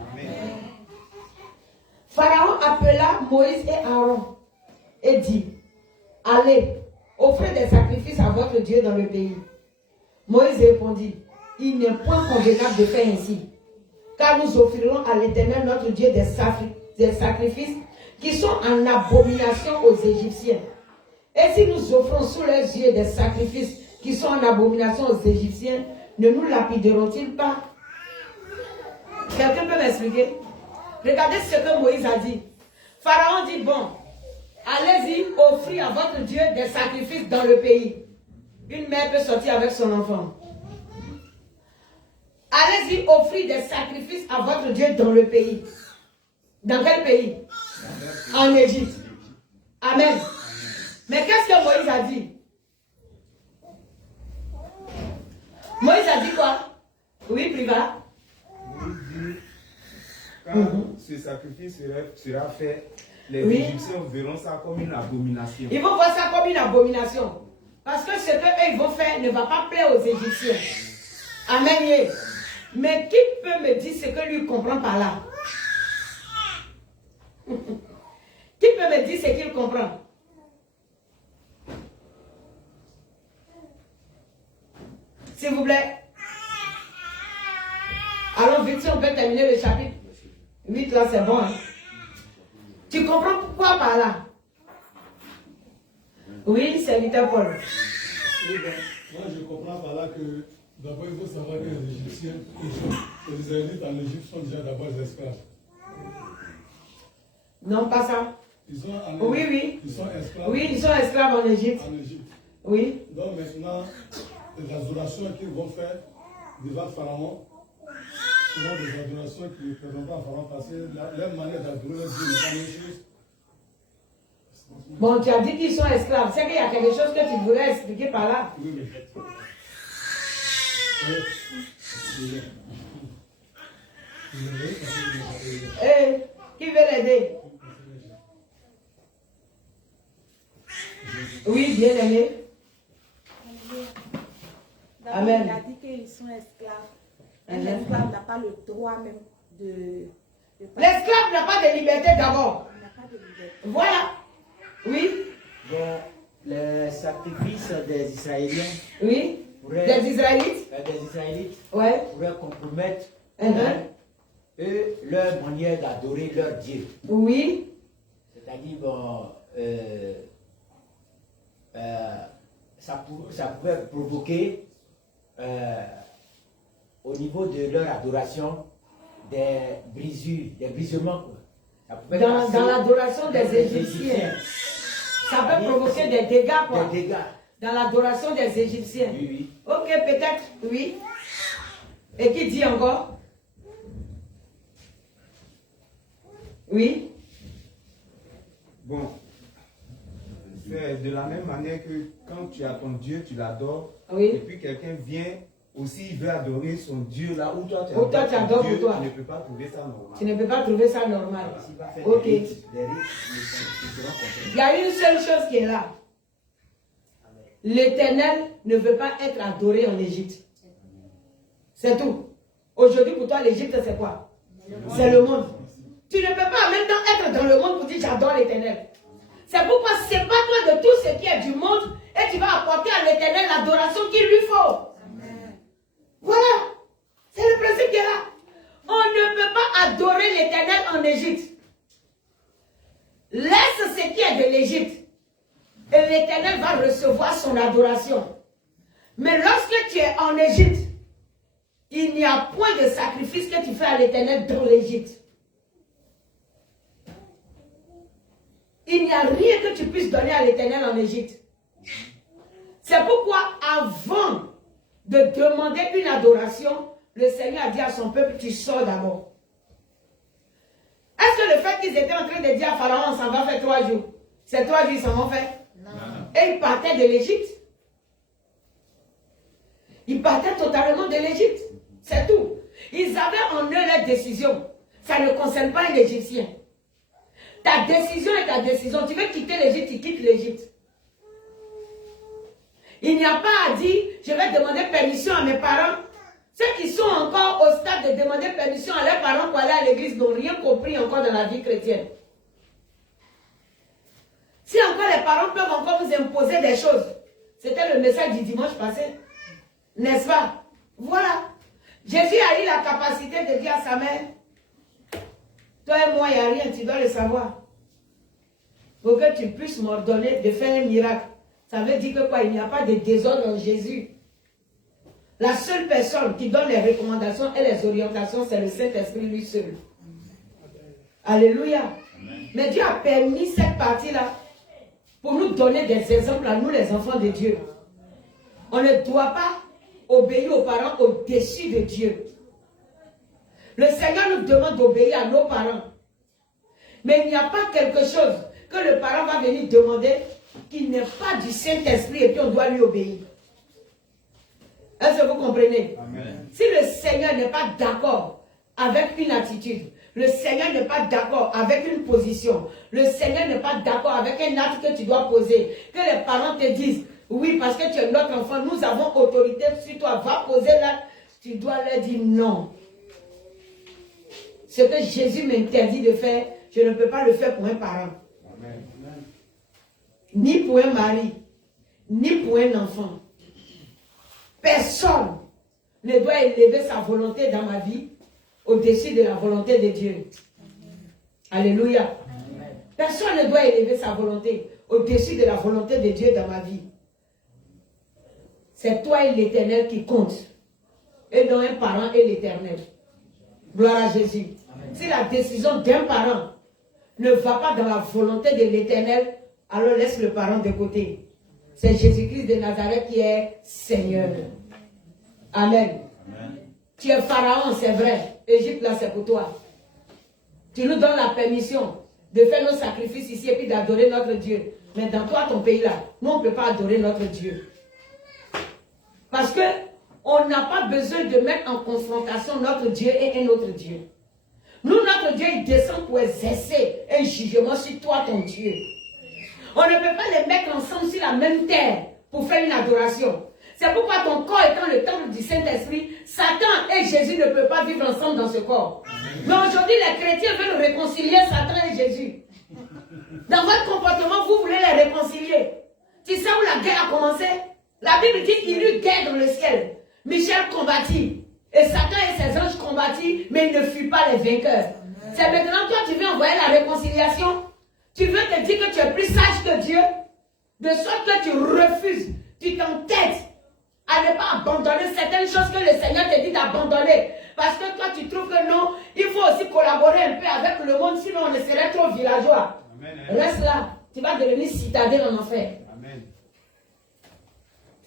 Pharaon appela Moïse et Aaron et dit: allez, offrez des sacrifices à votre Dieu dans le pays. Moïse répondit: il n'est point convenable de faire ainsi, car nous offrirons à l'Éternel notre Dieu des sacrifices qui sont en abomination aux Égyptiens. Et si nous offrons sous leurs yeux des sacrifices qui sont en abomination aux Égyptiens, ne nous lapideront-ils pas? Quelqu'un peut m'expliquer? Regardez ce que Moïse a dit. Pharaon dit: bon, allez-y, offrez à votre Dieu des sacrifices dans le pays. Une mère peut sortir avec son enfant. Allez-y, offrez des sacrifices à votre Dieu dans le pays. Dans quel pays? En Égypte. Amen. Mais qu'est-ce que Moïse a dit? Moïse a dit quoi? Oui, Priva. Quand ce sacrifice sera fait, les Égyptiens verront ça comme une abomination. Ils vont voir ça comme une abomination. Parce que ce qu'eux vont faire ne va pas plaire aux Égyptiens. Amen. Mais qui peut me dire ce que lui comprend par là? Qui peut me dire ce qu'il comprend? S'il vous plaît. Allons vite, si on peut terminer le chapitre 8 là, c'est bon. Hein? Tu comprends pourquoi par là? Oui, serviteur Paul. Moi, je comprends par là que d'abord, il faut savoir que les Égyptiens, les Israélites en Égypte sont déjà d'abord des esclaves. Non, pas ça. Ils sont en Oui, oui. Ils sont esclaves. Oui, ils sont esclaves en Égypte. En Égypte. Oui. Donc maintenant, les adorations qu'ils vont faire devant Pharaon seront des adorations qui ne plairont pas à Pharaon parce que leur manière d'adorer leur Dieu n'est pas la même chose. Bon, tu as dit qu'ils sont esclaves. C'est qu'il y a quelque chose que tu voulais expliquer par là. Oui, oui. Eh, qui veut l'aider? Oui, bien aimé. Amen. Il a dit qu'ils sont esclaves. Un esclave n'a pas le droit même de L'esclave n'a pas de liberté d'abord. Il n'a pas de liberté. Voilà. Oui. Bon, les sacrifices des Israéliens, Oui. pourraient, Des Israélites. des Israélites Ouais. pourraient compromettre Uh-huh. leur manière d'adorer leur Dieu. Oui. C'est-à-dire, bon, ça pouvait provoquer au niveau de leur adoration des brisures, des brisements. Quoi. dans l'adoration des Égyptiens. Ça peut provoquer des dégâts, quoi. Des dégâts. Dans l'adoration des Égyptiens. Oui, oui. Ok, peut-être, oui. Et qui dit encore? Oui. Bon, c'est de la même manière que quand tu as ton Dieu, tu l'adores. Oui. Et puis quelqu'un vient aussi, il veut adorer son Dieu là où toi tu Où toi, tu ton adores Dieu, pour toi. tu ne peux pas trouver ça normal. Tu ne peux pas trouver ça normal. S'il va faire Ok. des rites, ils seront contents. Il y a une seule chose qui est là. L'Éternel ne veut pas être adoré en Égypte. C'est tout. Aujourd'hui, pour toi, l'Égypte, c'est quoi? C'est le monde. Tu ne peux pas maintenant être dans le monde pour dire j'adore l'Éternel. C'est pourquoi sépare-toi de tout ce qui est du monde et tu vas apporter à l'Éternel l'adoration qu'il lui faut. Voilà. C'est le principe qui est là. On ne peut pas adorer l'Éternel en Égypte. Laisse ce qui est de l'Égypte. Et l'Éternel va recevoir son adoration. Mais lorsque tu es en Égypte, il n'y a point de sacrifice que tu fais à l'Éternel dans l'Égypte. Il n'y a rien que tu puisses donner à l'Éternel en Égypte. C'est pourquoi avant de demander une adoration, le Seigneur a dit à son peuple, tu sors d'abord. Est-ce que le fait qu'ils étaient en train de dire à Pharaon, on s'en va faire 3 jours, ces 3 jours ils s'en vont faire? Non. Et ils partaient de l'Égypte. Ils partaient totalement de l'Égypte. C'est tout. Ils avaient en eux leur décision. Ça ne concerne pas un Égyptien. Ta décision est ta décision. Tu veux quitter l'Égypte, tu quittes l'Égypte. Il n'y a pas à dire, je vais demander permission à mes parents. Ceux qui sont encore au stade de demander permission à leurs parents pour aller à l'église n'ont rien compris encore dans la vie chrétienne. Si encore les parents peuvent encore vous imposer des choses, c'était le message du dimanche passé. N'est-ce pas? Voilà. Jésus a eu la capacité de dire à sa mère, toi et moi, il n'y a rien, tu dois le savoir. Pour que tu puisses m'ordonner de faire un miracle. Ça veut dire que quoi? Il n'y a pas de désordre en Jésus. La seule personne qui donne les recommandations et les orientations, c'est le Saint-Esprit lui seul. Alléluia. Amen. Mais Dieu a permis cette partie-là pour nous donner des exemples à nous, les enfants de Dieu. On ne doit pas obéir aux parents au-dessus de Dieu. Le Seigneur nous demande d'obéir à nos parents. Mais il n'y a pas quelque chose que le parent va venir demander qui n'est pas du Saint-Esprit et puis on doit lui obéir. Est-ce que vous comprenez? Amen. Si le Seigneur n'est pas d'accord avec une attitude, le Seigneur n'est pas d'accord avec une position, le Seigneur n'est pas d'accord avec un acte que tu dois poser, que les parents te disent, oui, parce que tu es notre enfant, nous avons autorité sur toi, va poser l'acte, tu dois leur dire non. Ce que Jésus m'interdit de faire, je ne peux pas le faire pour un parent. Amen. Ni pour un mari, ni pour un enfant. Personne ne doit élever sa volonté dans ma vie au-dessus de la volonté de Dieu. Alléluia. Amen. Personne ne doit élever sa volonté au-dessus de la volonté de Dieu dans ma vie. C'est toi et l'Éternel qui compte. Et non un parent et l'Éternel. Gloire à Jésus. Amen. Si la décision d'un parent ne va pas dans la volonté de l'Éternel, alors laisse le parent de côté. C'est Jésus-Christ de Nazareth qui est Seigneur. Amen. Amen. Tu es Pharaon, c'est vrai. Égypte, là, c'est pour toi. Tu nous donnes la permission de faire nos sacrifices ici et puis d'adorer notre Dieu. Mais dans toi, ton pays, là, nous, on ne peut pas adorer notre Dieu. Parce que on n'a pas besoin de mettre en confrontation notre Dieu et un autre Dieu. Nous, notre Dieu, il descend pour exercer un jugement sur toi, ton Dieu. On ne peut pas les mettre ensemble sur la même terre pour faire une adoration. C'est pourquoi ton corps étant le temple du Saint-Esprit, Satan et Jésus ne peuvent pas vivre ensemble dans ce corps. Mais aujourd'hui, les chrétiens veulent réconcilier Satan et Jésus. Dans votre comportement, vous voulez les réconcilier. Tu sais où la guerre a commencé? La Bible dit qu'il y eut guerre dans le ciel. Michel combattit. Et Satan et ses anges combattit, mais ils ne furent pas les vainqueurs. C'est maintenant toi, tu veux envoyer la réconciliation. Tu veux te dire que tu es plus sage que Dieu. De sorte que tu refuses, tu t'entêtes à ne pas abandonner certaines choses que le Seigneur te dit d'abandonner. parce que toi tu trouves que non, il faut aussi collaborer un peu avec le monde, sinon on ne serait trop villageois. Amen. Reste là, tu vas devenir citadin en enfer. Amen.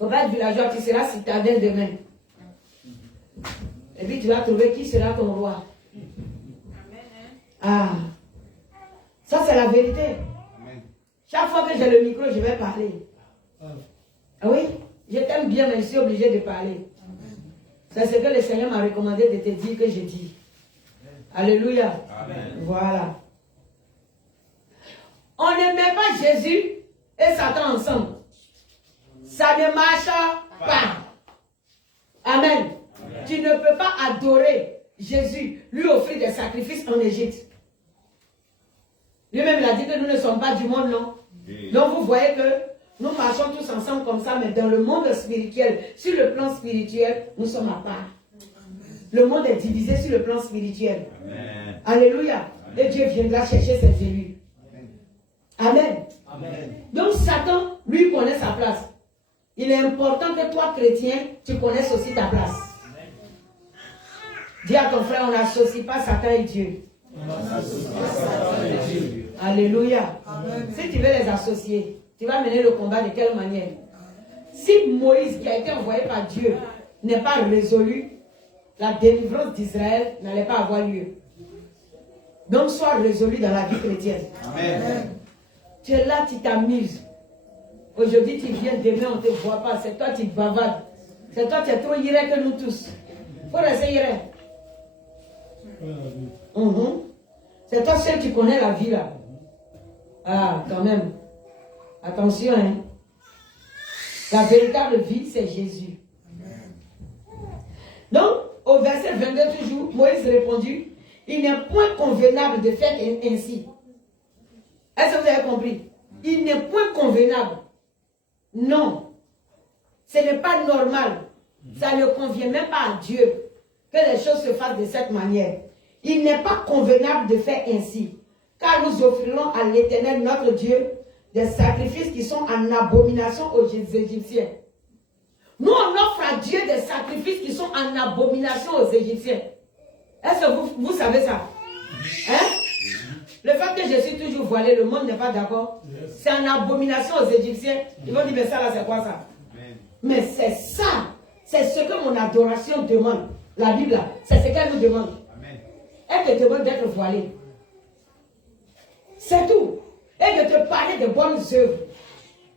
Il ne faut pas être villageois, tu seras citadin demain. Et puis tu vas trouver qui sera ton roi. Ah, ça c'est la vérité. Amen. Chaque fois que j'ai le micro, je vais parler. Ah oui, je t'aime bien, mais je suis obligé de parler. C'est ce que le Seigneur m'a recommandé de te dire que j'ai dit. Alléluia. Amen. Voilà. On ne met pas Jésus et Satan ensemble. Ça ne marche pas. Amen. Amen. Tu ne peux pas adorer Jésus, lui offrir des sacrifices en Égypte. Lui-même, il a dit que nous ne sommes pas du monde, non? Donc vous voyez que nous marchons tous ensemble comme ça, mais dans le monde spirituel, sur le plan spirituel, nous sommes à part. Le monde est divisé sur le plan spirituel. Amen. Alléluia. Et Dieu viendra chercher ses élus. Amen. Amen. Donc Satan, lui, connaît sa place. Il est important que toi, chrétien, tu connaisses aussi ta place. Dis à ton frère, on n'associe pas Satan et Dieu. Alléluia. Si tu veux les associer, tu vas mener le combat de quelle manière? Si Moïse, qui a été envoyé par Dieu, n'est pas résolu, la délivrance d'Israël n'allait pas avoir lieu. Donc sois résolu dans la vie chrétienne. Amen. Tu es là, tu t'amuses. Aujourd'hui, tu viens, demain, on ne te voit pas. C'est toi, tu bavardes. C'est toi, tu es trop iré que nous tous. Il faut rester iré. C'est toi seul qui connais la vie là. Ah, quand même. Attention, hein. La véritable vie, c'est Jésus. Donc, au verset 22 toujours, Moïse répondit, il n'est point convenable de faire ainsi. Est-ce que vous avez compris? Il n'est point convenable. Non. Ce n'est pas normal. Ça ne convient même pas à Dieu que les choses se fassent de cette manière. Il n'est pas convenable de faire ainsi. Car nous offrirons à l'Éternel notre Dieu des sacrifices qui sont en abomination aux Égyptiens. Nous, on offre à Dieu des sacrifices qui sont en abomination aux Égyptiens. Est-ce que vous savez ça? Hein? Le fait que je suis toujours voilé, le monde n'est pas d'accord. C'est en abomination aux Égyptiens. Ils vont dire, mais ça là, c'est quoi ça? Amen. Mais c'est ça. C'est ce que mon adoration demande. La Bible, c'est ce qu'elle nous demande. Amen. Elle te demande d'être voilée. C'est tout. Et de te parler de bonnes œuvres.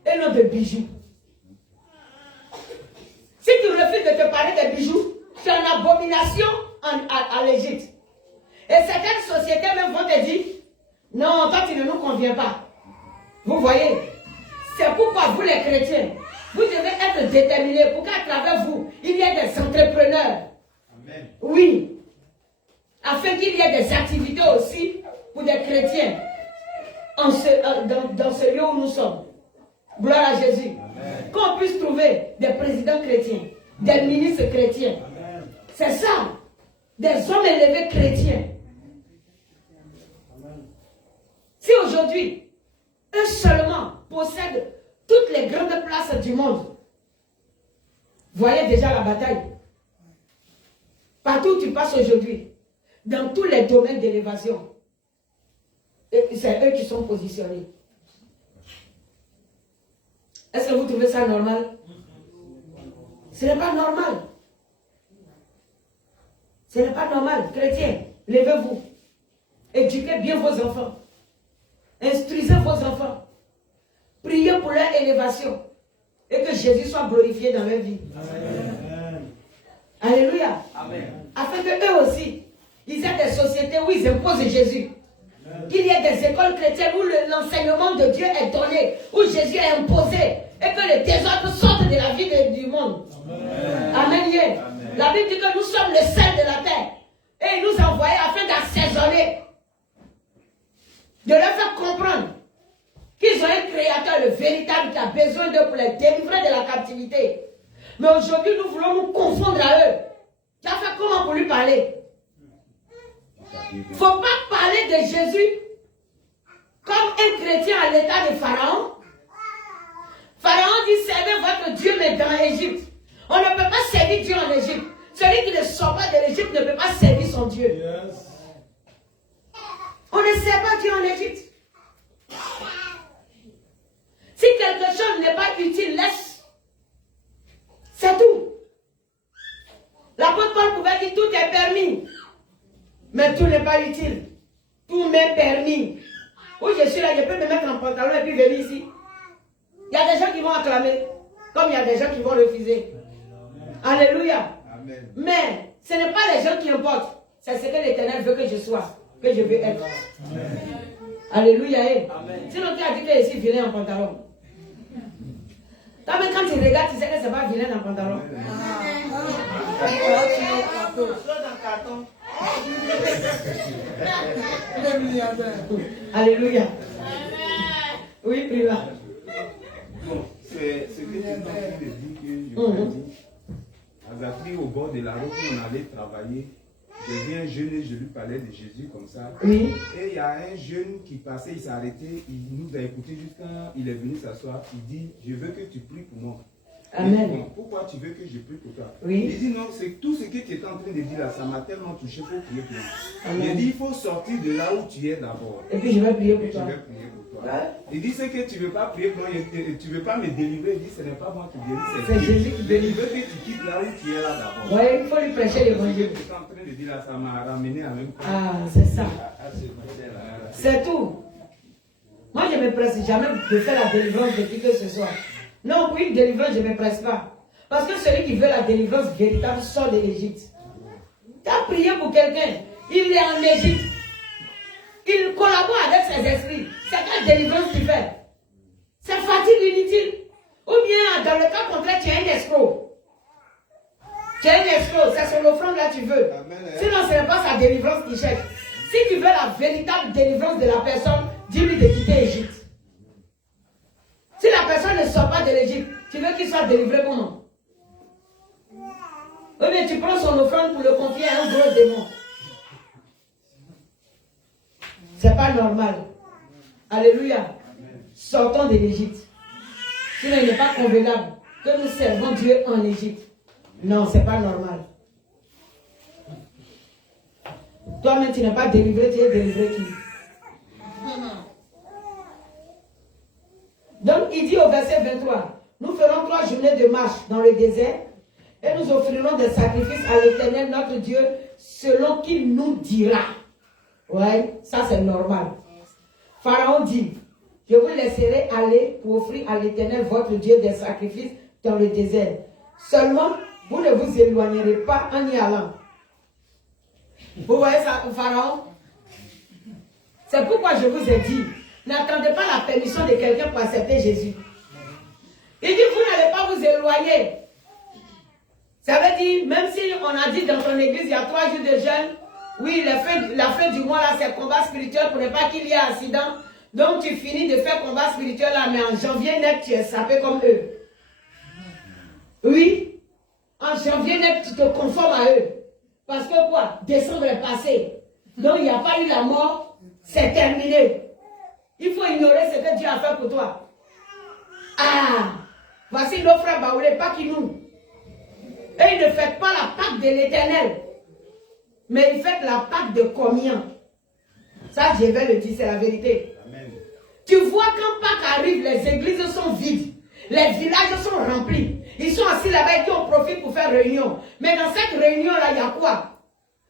Et non de bijoux. Si tu refuses de te parler de bijoux, tu es en abomination à l'Égypte. Et certaines sociétés même vont te dire, non, toi tu ne nous conviens pas. Vous voyez? C'est pourquoi vous les chrétiens, vous devez être déterminés pour qu'à travers vous, il y ait des entrepreneurs. Amen. Oui. Afin qu'il y ait des activités aussi pour des chrétiens dans ce lieu où nous sommes. Gloire à Jésus. Qu'on puisse trouver des présidents chrétiens, des ministres chrétiens. C'est ça. Des hommes élevés chrétiens. Si aujourd'hui, eux seulement possèdent toutes les grandes places du monde, voyez déjà la bataille. Partout où tu passes aujourd'hui, dans tous les domaines d'élévation, c'est eux qui sont positionnés. Est-ce que vous trouvez ça normal? Ce n'est pas normal. Ce n'est pas normal. Chrétiens, levez-vous. Éduquez bien vos enfants. Instruisez vos enfants. Priez pour leur élévation. Et que Jésus soit glorifié dans leur vie. Amen. Alléluia. Amen. Afin que eux aussi, ils aient des sociétés où ils imposent Jésus. Qu'il y ait des écoles chrétiennes où l'enseignement de Dieu est donné, où Jésus est imposé, et que les désordres sortent de la vie du monde. Amen. Amen. Amen. La Bible dit que nous sommes le sel de la terre. Et il nous a envoyés afin d'assaisonner, de leur faire comprendre qu'ils ont un créateur, le véritable, qui a besoin d'eux pour les délivrer de la captivité. Mais aujourd'hui, nous voulons nous confondre à eux. Tu as fait comment pour lui parler? Il ne faut pas parler de Jésus comme un chrétien à l'état de Pharaon. Pharaon dit, servez votre Dieu, mais dans l'Égypte. On ne peut pas servir Dieu en Égypte. Celui qui ne sort pas de l'Égypte ne peut pas servir son Dieu. Yes. On ne sert pas Dieu en Égypte. Si quelque chose n'est pas utile, laisse. C'est tout. L'apôtre Paul pouvait dire tout est permis. Mais tout n'est pas utile. Tout m'est permis. Où je suis là, je peux me mettre en pantalon et puis venir ici. Il y a des gens qui vont acclamer, comme il y a des gens qui vont refuser. Alléluia. Amen. Mais ce n'est pas les gens qui importent. C'est ce que l'Éternel veut que je sois, que je veux être. Amen. Alléluia. Amen. Sinon, tu as dit que je suis vilain en pantalon. Quand tu regardes, tu sais que ce n'est pas vilain en pantalon. Alléluia. Oui, priva. Bon, c'est ce que tu es en train de dire que je vous ai dit. Azapri, au bord de la route où on allait travailler, je viens un jeune et je lui parlais de Jésus comme ça. Oui. Et il y a un jeune qui passait, il s'est arrêté, il nous a écouté jusqu'à il est venu s'asseoir. Il dit, je veux que tu pries pour moi. Amen. Bon, pourquoi tu veux que je prie pour toi? Oui. Il dit non, c'est tout ce que tu es en train de dire là, ça m'a tellement touché, il faut prier pour moi. Amen. Il dit, il faut sortir de là où tu es d'abord. Et puis je vais prier Et pour je toi. vais prier pour toi. Il dit, c'est que tu ne veux pas prier pour moi, tu ne veux pas me délivrer. Il dit, ce n'est pas moi qui délivre, C'est Jésus qui délivre. Il veut que tu quittes là où tu es là d'abord. Oui, il faut lui prêcher l'évangile. Ce que tu es en train de dire là, ça m'a ramené à même temps. Ah, c'est ça. À ce côté-là. C'est tout. Moi, je ne me presse jamais de faire la délivrance de qui que ce soit. Non, pour une délivrance, je ne me presse pas. Parce que celui qui veut la délivrance véritable sort de l'Égypte. Tu as prié pour quelqu'un, il est en Égypte. Il collabore avec ses esprits. C'est quelle délivrance tu fais? C'est fatigue inutile. Ou bien, dans le cas contraire, tu es un escroc. Tu es un escroc, c'est son offrande là que tu veux. Sinon, ce n'est pas sa délivrance qu'il cherche. Si tu veux la véritable délivrance de la personne, dis-lui de quitter l'Égypte. Si la personne ne sort pas de l'Égypte, tu veux qu'il soit délivré comment? Ou bien tu prends son offrande pour le confier à un gros démon. C'est pas normal. Alléluia. Sortons de l'Égypte. Sinon, il n'est pas convenable que nous servons Dieu en Égypte. Non, c'est pas normal. Toi-même, tu n'es pas délivré, tu es délivré qui? Donc, il dit au verset 23, nous ferons 3 journées de marche dans le désert et nous offrirons des sacrifices à l'Éternel, notre Dieu, selon qu'il nous dira. Ouais, ça c'est normal. Pharaon dit, je vous laisserai aller pour offrir à l'Éternel, votre Dieu, des sacrifices dans le désert. Seulement, vous ne vous éloignerez pas en y allant. Vous voyez ça, Pharaon? C'est pourquoi je vous ai dit, n'attendez pas la permission de quelqu'un pour accepter Jésus. Il dit, vous n'allez pas vous éloigner. Ça veut dire, même si on a dit dans ton église, il y a 3 jours de jeûne, oui, la fin du mois là, c'est combat spirituel pour ne pas qu'il y ait accident. Donc tu finis de faire combat spirituel là, mais en janvier net, tu es sapé comme eux. Oui, en janvier net, tu te conformes à eux. Parce que quoi? Décembre est passé. Donc il n'y a pas eu la mort, c'est terminé. Il faut ignorer ce que Dieu a fait pour toi. Ah, voici nos frères Baoulé, pas qui nous. Et ils ne fêtent pas la Pâque de l'Éternel, mais ils fêtent la Pâque de communion. Ça, je vais le dire, c'est la vérité. Amen. Tu vois, quand Pâques arrive, les églises sont vides, les villages sont remplis. Ils sont assis là-bas et qui en profitent pour faire réunion. Mais dans cette réunion-là, il y a quoi?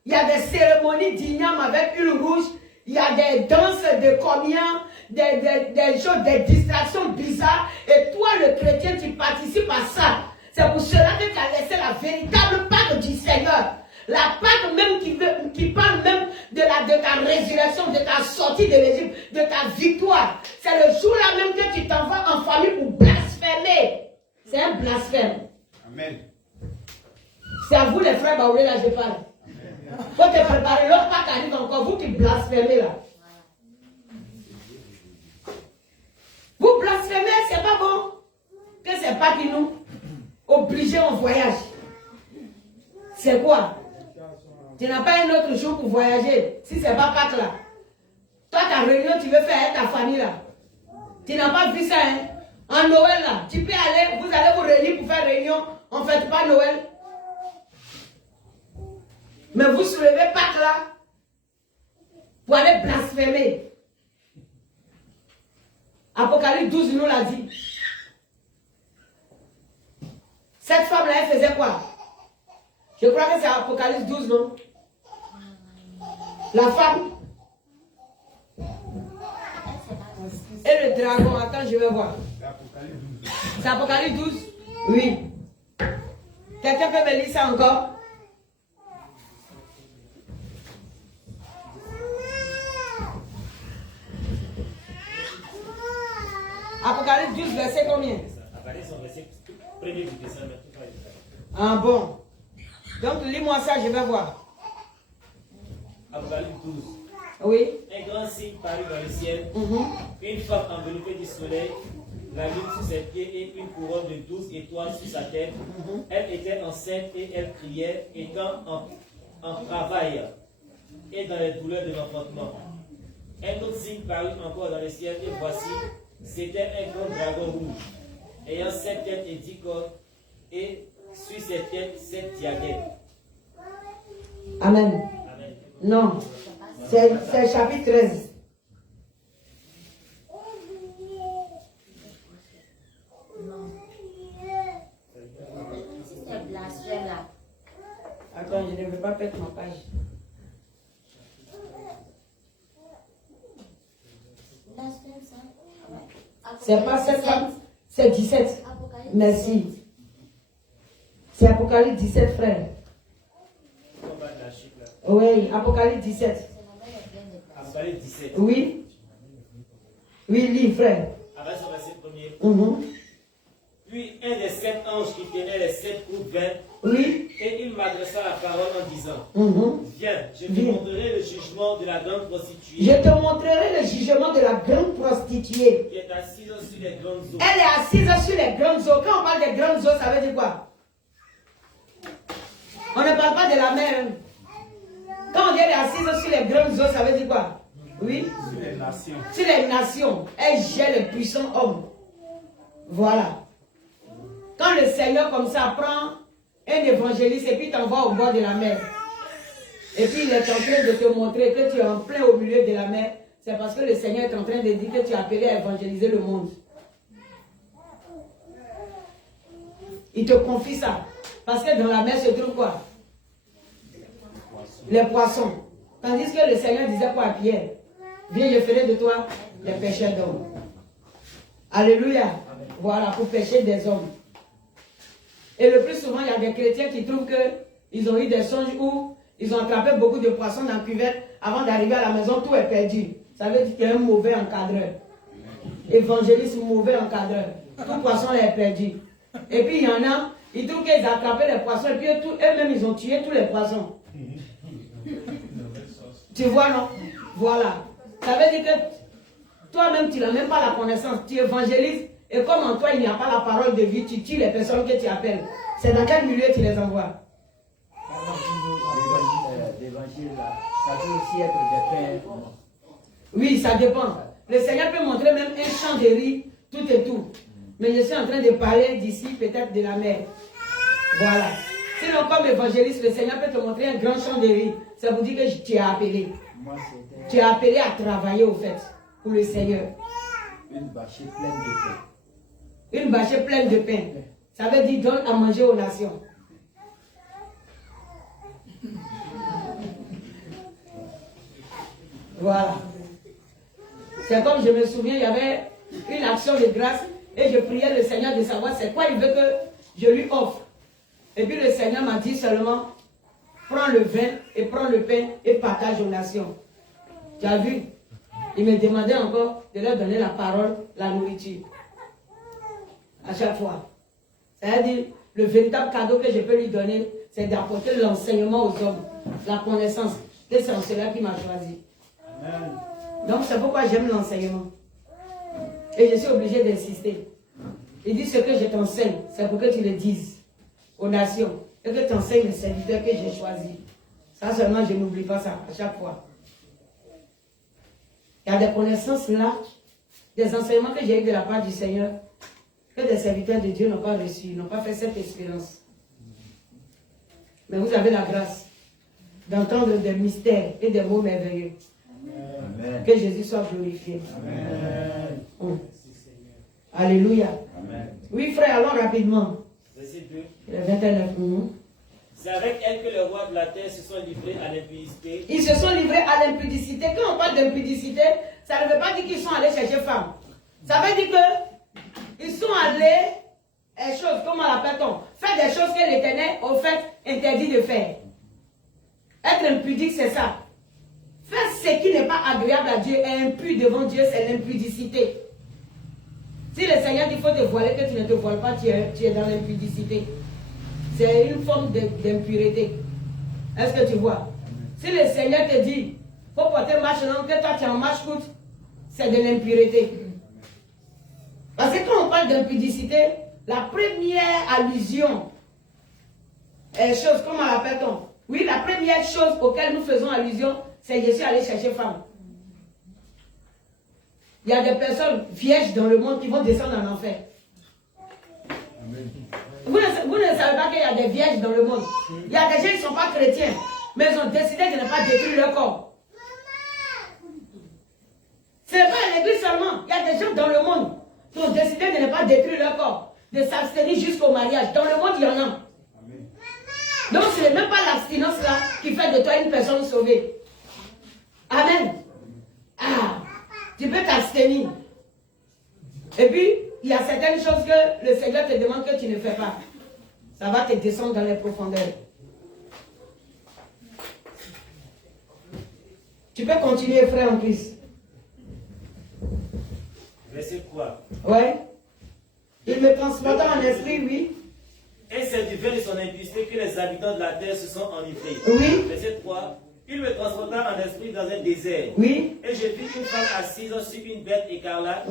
Il y a des cérémonies d'igname avec huile rouge, il y a des danses de communion, des choses, des distractions bizarres. Et toi, le chrétien, tu participes à ça. C'est pour cela que tu as laissé la véritable Pâque du Seigneur. La Pâque même qui parle même de ta résurrection, de ta sortie de l'Égypte, de ta victoire. C'est le jour-là même que tu t'envoies en famille pour blasphémer. C'est un blasphème. Amen. C'est à vous les frères Baoulé là je parle. Faut te préparer, l'autre Pâque arrive encore, vous qui blasphémez là. Vous blasphémez, c'est pas bon. Que c'est pas qui nous obligés en voyage. C'est quoi? Tu n'as pas un autre jour pour voyager. Si c'est pas Pâques là. Toi, ta réunion, tu veux faire avec ta famille là. Tu n'as pas vu ça, hein? En Noël là, tu peux aller, vous allez vous réunir pour faire réunion. On ne fête pas Noël. Mais vous soulevez pas là pour aller blasphémer. Apocalypse 12 nous l'a dit. Cette femme-là, elle faisait quoi? Je crois que c'est Apocalypse 12, non? La femme. Et le dragon, attends, je vais voir. C'est Apocalypse 12? Oui. Quelqu'un peut me lire ça encore? Apocalypse 12, verset combien? Apocalypse, verset 1er du décembre. Ah bon. Donc, lis-moi ça, je vais voir. Apocalypse 12. Oui. Un grand signe parut dans le ciel. Une femme enveloppée du soleil, la lune sous ses pieds et une couronne de 12 étoiles sur sa tête. Elle était enceinte et elle criait, étant en travail et dans les douleurs de l'enfantement. Un autre signe parut encore dans le ciel et voici, c'était un grand dragon rouge, ayant 7 têtes et 10 cornes, et sur ses têtes 7 diadèmes. Amen. Amen. Non. C'est chapitre 13. C'est blasphème là. Attends, je ne veux pas perdre ma page. Blasphème ça. C'est pas cette femme, c'est 17. Apocalypse. Merci. C'est Apocalypse 17, frère. Combat de la chute là. Oui, Apocalypse 17. Apocalypse 17. Oui. Oui, lis, frère. Avec son verset premier. Puis un des 7 anges qui tenait les 7 coupes vint, Oui. et il m'adressa la parole en disant, viens, je te Viens. montrerai le jugement de la grande prostituée Je te montrerai le jugement de la grande prostituée. qui est assise sur les grandes eaux. Elle est assise sur les grandes eaux. Quand on parle des grandes eaux, ça veut dire quoi? On ne parle pas de la mer. Hein. Quand on dit elle est assise sur les grandes eaux, ça veut dire quoi? Oui? Sur les nations. Sur les nations. Elle gère les puissants hommes. Voilà. Quand le Seigneur comme ça prend un évangéliste et puis t'envoie au bord de la mer. Et puis il est en train de te montrer que tu es en plein au milieu de la mer. C'est parce que le Seigneur est en train de dire que tu es appelé à évangéliser le monde. Il te confie ça. Parce que dans la mer se trouve quoi? Les poissons. Tandis que le Seigneur disait quoi à Pierre? Viens, je ferai de toi les pêcheurs d'hommes. Alléluia. Voilà, pour pêcher des hommes. Et le plus souvent, il y a des chrétiens qui trouvent qu'ils ont eu des songes où ils ont attrapé beaucoup de poissons dans la cuvette. Avant d'arriver à la maison, tout est perdu. Ça veut dire qu'il y a un mauvais encadreur. Évangéliste mauvais encadreur. Tout poisson là est perdu. Et puis il y en a, ils trouvent qu'ils ont attrapé les poissons. Et puis eux-mêmes, ils ont tué tous les poissons. Tu vois, non? Voilà. Ça veut dire que toi-même, tu n'as même pas la connaissance. Tu évangélises. Et comme en toi, il n'y a pas la parole de vie, tu tues les personnes que tu appelles. C'est dans quel milieu tu les envoies? L'évangile, ça peut aussi être des pains. Oui, ça dépend. Le Seigneur peut montrer même un champ de riz, tout et tout. Mais je suis en train de parler d'ici, peut-être de la mer. Voilà. Sinon, comme évangéliste, le Seigneur peut te montrer un grand champ de riz. Ça vous dit que tu es appelé. Tu es appelé à travailler, au fait, pour le Seigneur. Une bâchée pleine de pain. Une bâchée pleine de pain. Ça veut dire donne à manger aux nations. Voilà. C'est comme je me souviens, il y avait une action de grâce et je priais le Seigneur de savoir c'est quoi il veut que je lui offre. Et puis le Seigneur m'a dit seulement, prends le vin et prends le pain et partage aux nations. Tu as vu? Il me demandait encore de leur donner la parole, la nourriture. À chaque fois. C'est-à-dire, le véritable cadeau que je peux lui donner, c'est d'apporter l'enseignement aux hommes, la connaissance. Et c'est en cela qu'il m'a choisi. Amen. Donc c'est pourquoi j'aime l'enseignement. Et je suis obligé d'insister. Il dit ce que je t'enseigne, c'est pour que tu le dises aux nations. Et que tu enseignes les serviteurs que j'ai choisis. Ça seulement, je n'oublie pas ça à chaque fois. Il y a des connaissances là, des enseignements que j'ai eu de la part du Seigneur, que des serviteurs de Dieu n'ont pas reçu, n'ont pas fait cette expérience. Mais vous avez la grâce. d'entendre des mystères et des mots merveilleux. Amen. Que Jésus soit glorifié. Amen. Oh. Alléluia. Amen. Oui, frère, allons rapidement. Verset 2. Le 29. C'est avec elle que les rois de la terre se sont livrés à l'impudicité. Ils se sont livrés à l'impudicité. Quand on parle d'impudicité, ça ne veut pas dire qu'ils sont allés chercher femme. Ça veut dire que ils sont allés, choses, comment l'appelle-t-on, faire des choses que l'Éternel, au fait, interdit de faire. Être impudique, c'est ça. Faire ce qui n'est pas agréable à Dieu et impur devant Dieu, c'est l'impudicité. Si le Seigneur dit qu'il faut te voiler, que tu ne te voiles pas, tu es dans l'impudicité. C'est une forme d'impureté. Est-ce que tu vois? Si le Seigneur te dit, il faut porter marche longue, que toi tu es en marche courte, c'est de l'impureté. Parce que quand on parle d'impudicité, la première allusion, chose, comment l'appelle-t-on? Oui, la première chose auquel nous faisons allusion, c'est je suis allé chercher femme. Il y a des personnes vierges dans le monde qui vont descendre en enfer. Vous ne savez pas qu'il y a des vierges dans le monde. Il y a des gens qui ne sont pas chrétiens, mais ils ont décidé de ne pas détruire leur corps. Ce n'est pas à l'église seulement. Il y a des gens dans le monde qui ont décidé de ne pas détruire leur corps, de s'abstenir jusqu'au mariage. Dans le monde, il y en a. Donc, ce n'est même pas l'abstinence là qui fait de toi une personne sauvée. Amen. Ah, tu peux t'abstenir. Et puis, il y a certaines choses que le Seigneur te demande que tu ne fais pas. Ça va te descendre dans les profondeurs. Tu peux continuer, frère en Christ. Verset 3. Ouais. Il me transporta en esprit, oui. Et c'est du vin de son impudicité que les habitants de la terre se sont enivrés. Oui. Verset 3. Il me transporta en esprit dans un désert. Oui. Et je vis une femme assise sur une bête écarlate,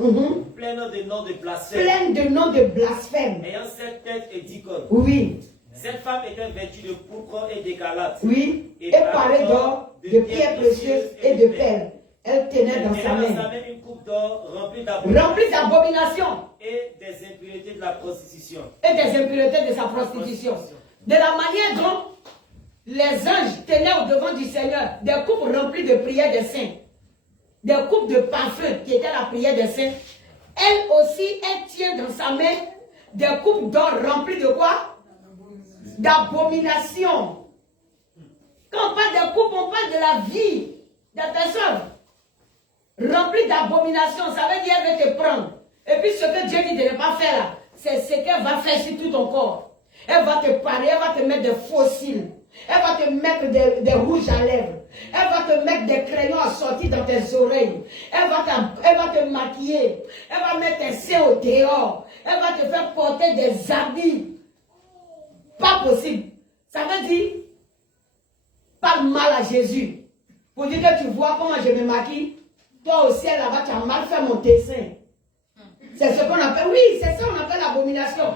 pleine de noms de blasphème, Pleine de noms de blasphème. ayant 7 têtes et 10 cornes. Oui. Cette femme était vêtue de pourpre et d'écarlate. Oui. Et parée d'or, de pierres précieuses et de perles. Elle tenait dans sa main une coupe d'or remplie d'abominations et des impuretés de la prostitution. et des impuretés de sa prostitution. De la manière dont les anges tenaient au devant du Seigneur des coupes remplies de prières des saints, des coupes de parfum qui étaient la prière des saints, elle aussi, elle tient dans sa main des coupes d'or remplies de quoi? D'abomination. Quand on parle de coupes, on parle de la vie des personnes remplies d'abomination. Ça veut dire qu'elle veut te prendre. Et puis ce que Dieu dit de ne pas faire là, c'est ce qu'elle va faire sur tout ton corps. Elle va te parer, elle va te mettre des fossiles. Elle va te mettre des rouges à lèvres. Elle va te mettre des crayons assortis dans tes oreilles. Elle va te maquiller. Elle va mettre tes seins au dehors. Elle va te faire porter des habits. Pas possible. Ça veut dire, parle mal à Jésus. Pour dire que tu vois comment je me maquille. Toi aussi, là-bas, tu as mal fait mon dessin. C'est ce qu'on appelle, oui, c'est ça qu'on appelle l'abomination.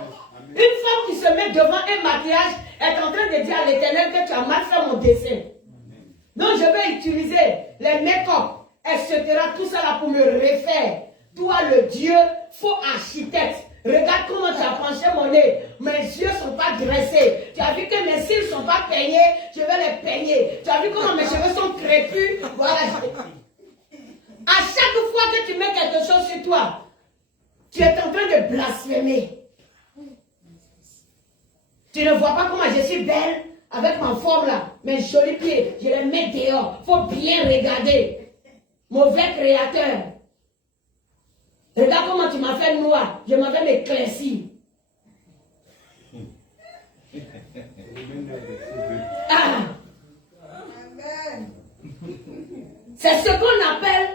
Une femme qui se met devant un maquillage est en train de dire à l'Éternel que tu as mal fait mon dessin. Donc je vais utiliser les make-up, etc. Tout ça là pour me refaire. Toi le Dieu, faux architecte. Regarde comment tu as penché mon nez. Mes yeux ne sont pas dressés. Tu as vu que mes cils ne sont pas peignés. Je vais les peigner. Tu as vu comment mes cheveux sont crépus. Voilà. À chaque fois que tu mets quelque chose sur toi, tu es en train de blasphémer. Tu ne vois pas comment je suis belle avec ma forme là. Mes jolis pieds, je les mets dehors. Il faut bien regarder. Mauvais créateur. Regarde comment tu m'as fait noir. Je m'avais m'éclaircir. Ah. C'est ce qu'on appelle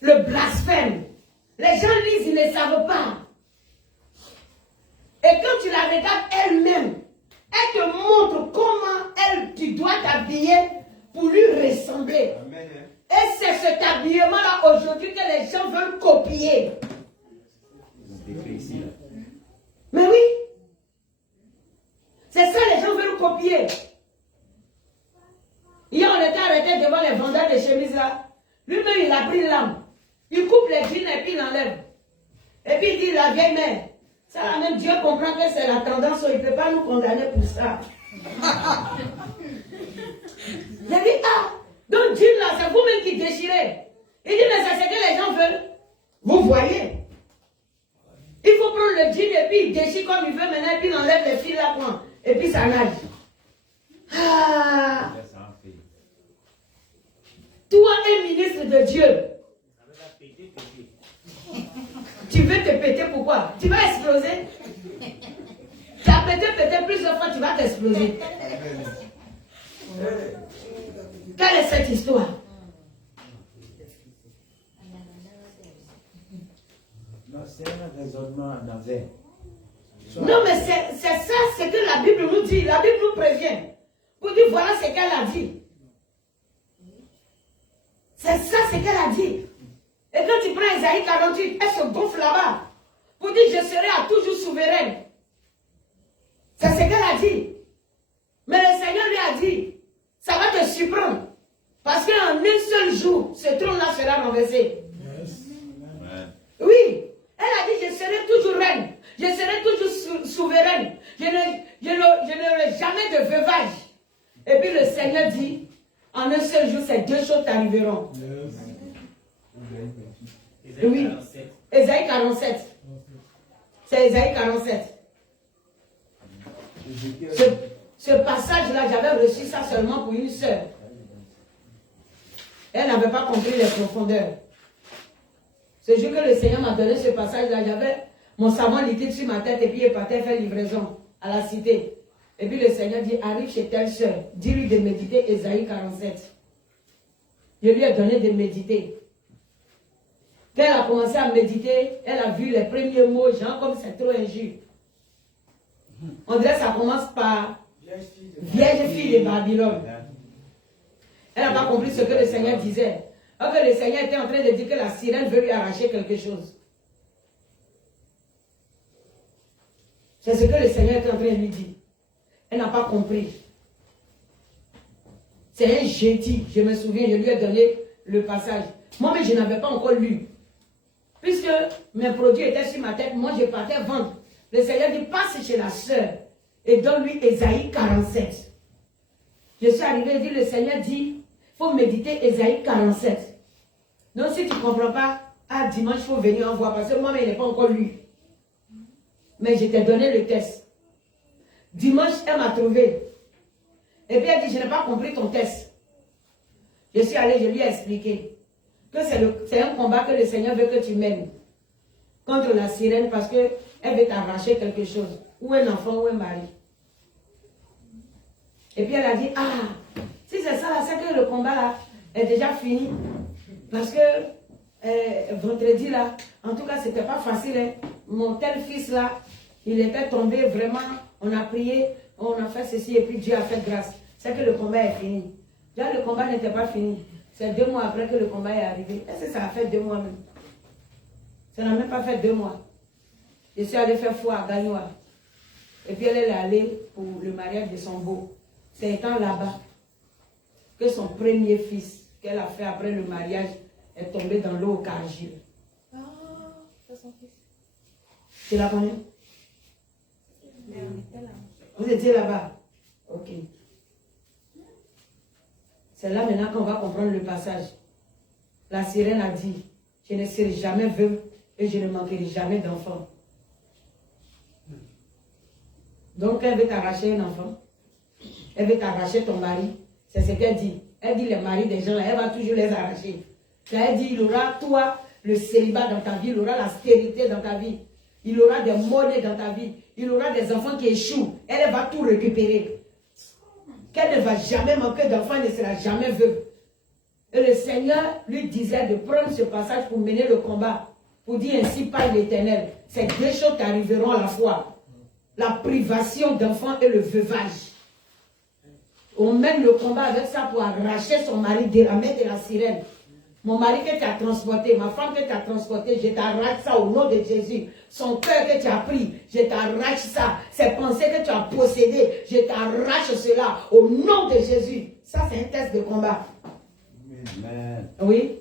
le blasphème. Les gens lisent, ils ne savent pas. Et quand tu la regardes elle-même, elle te montre comment tu dois t'habiller pour lui ressembler. Amen. Et c'est cet habillement-là aujourd'hui que les gens veulent copier. Mais oui. C'est ça les gens veulent copier. Hier, on était arrêté devant les vendeurs de chemises là. Lui-même, il a pris l'âme. Il coupe les jeans et puis il enlève. Et puis il dit, la vieille mère, ça là même Dieu comprend que c'est la tendance, il ne peut pas nous condamner pour ça. J'ai dit, ah, donc Dieu là, c'est vous-même qui déchirez. Il dit, mais c'est ce que les gens veulent. Vous voyez. Il faut prendre le jean et puis il déchire comme il veut maintenant, et puis il enlève les fils là, et puis ça nage. Ah. Toi es ministre de Dieu. Tu veux te péter pourquoi? Tu vas exploser. Tu as pété plusieurs fois, tu vas t'exploser. Quelle est cette histoire? Non, c'est un raisonnement d'envers. Non, mais c'est ça, c'est que la Bible nous dit. La Bible nous prévient. Pour dire, voilà ce qu'elle a dit. C'est ça ce qu'elle a dit. Et quand tu prends Isaïe 48, elle se gonfle là-bas. Pour dire, je serai à toujours souveraine. C'est ce qu'elle a dit. Mais le Seigneur lui a dit, ça va te surprendre. Parce qu'en un seul jour, ce trône-là sera renversé. Oui. Elle a dit, je serai toujours reine. Je serai toujours souveraine. Je n'aurai jamais de veuvage. Et puis le Seigneur dit, en un seul jour, ces deux choses arriveront. Oui. Ésaïe 47. C'est Ésaïe 47. Ce passage-là, j'avais reçu ça seulement pour une sœur. Elle n'avait pas compris les profondeurs. Ce jour que le Seigneur m'a donné ce passage-là, j'avais mon savon liquide sur ma tête et puis il partait faire livraison à la cité. Et puis le Seigneur dit, arrive chez telle sœur, dis-lui de méditer Ésaïe 47. Je lui ai donné de méditer. Quand elle a commencé à méditer, elle a vu les premiers mots, genre comme c'est trop injure. On dirait que ça commence par vierge fille de Babylone. Elle n'a pas compris ce que le Seigneur disait. Alors que le Seigneur était en train de dire que la sirène veut lui arracher quelque chose. C'est ce que le Seigneur était en train de lui dire. Elle n'a pas compris. C'est un jeudi, je me souviens, je lui ai donné le passage. Moi, mais je n'avais pas encore lu. Puisque mes produits étaient sur ma tête, moi je partais vendre. Le Seigneur dit, passe chez la sœur et donne-lui Ésaïe 47. Je suis arrivé et dit, le Seigneur dit, il faut méditer Ésaïe 47. Donc si tu ne comprends pas, dimanche, il faut venir en voir, parce que moi, mais il n'est pas encore lu. Mais je t'ai donné le test. Dimanche, elle m'a trouvé. Et puis elle dit, je n'ai pas compris ton test. Je suis allé, je lui ai expliqué que c'est un combat que le Seigneur veut que tu mènes contre la sirène parce qu'elle veut t'arracher quelque chose. Ou un enfant ou un mari. Et puis elle a dit, si c'est ça là, c'est que le combat là est déjà fini. Parce que vendredi là, en tout cas c'était pas facile. Hein. Mon tel fils là, il était tombé vraiment, on a prié, on a fait ceci et puis Dieu a fait grâce. C'est que le combat est fini. Déjà le combat n'était pas fini. C'est 2 mois après que le combat est arrivé. Est-ce que ça a fait 2 mois même? Ça n'a même pas fait 2 mois. Je suis allée faire foi à Gagnoa. Et puis elle est allée pour le mariage de son beau. C'est étant là-bas que son premier fils, qu'elle a fait après le mariage, est tombé dans l'eau au Cargill. Ah, c'est son fils. Tu la connais? Vous étiez là-bas? Ok. C'est là maintenant qu'on va comprendre le passage. La sirène a dit, je ne serai jamais veuve et je ne manquerai jamais d'enfant. Donc elle veut t'arracher un enfant. Elle veut t'arracher ton mari. C'est ce qu'elle dit. Elle dit les maris des gens, elle va toujours les arracher. Elle dit, il aura toi le célibat dans ta vie, il aura la stérilité dans ta vie. Il aura des monnaies dans ta vie. Il aura des enfants qui échouent. Elle va tout récupérer. Qu'elle ne va jamais manquer d'enfants, elle ne sera jamais veuve. Et le Seigneur lui disait de prendre ce passage pour mener le combat. Pour dire ainsi par l'Éternel. Ces 2 choses arriveront à la fois. La privation d'enfants et le veuvage. On mène le combat avec ça pour arracher son mari de la main de la sirène. Mon mari que tu as transporté, ma femme que tu as transportée, je t'arrache ça au nom de Jésus. Son cœur que tu as pris, je t'arrache ça. Ses pensées que tu as possédées, je t'arrache cela au nom de Jésus. Ça, c'est un test de combat. Amen. Oui.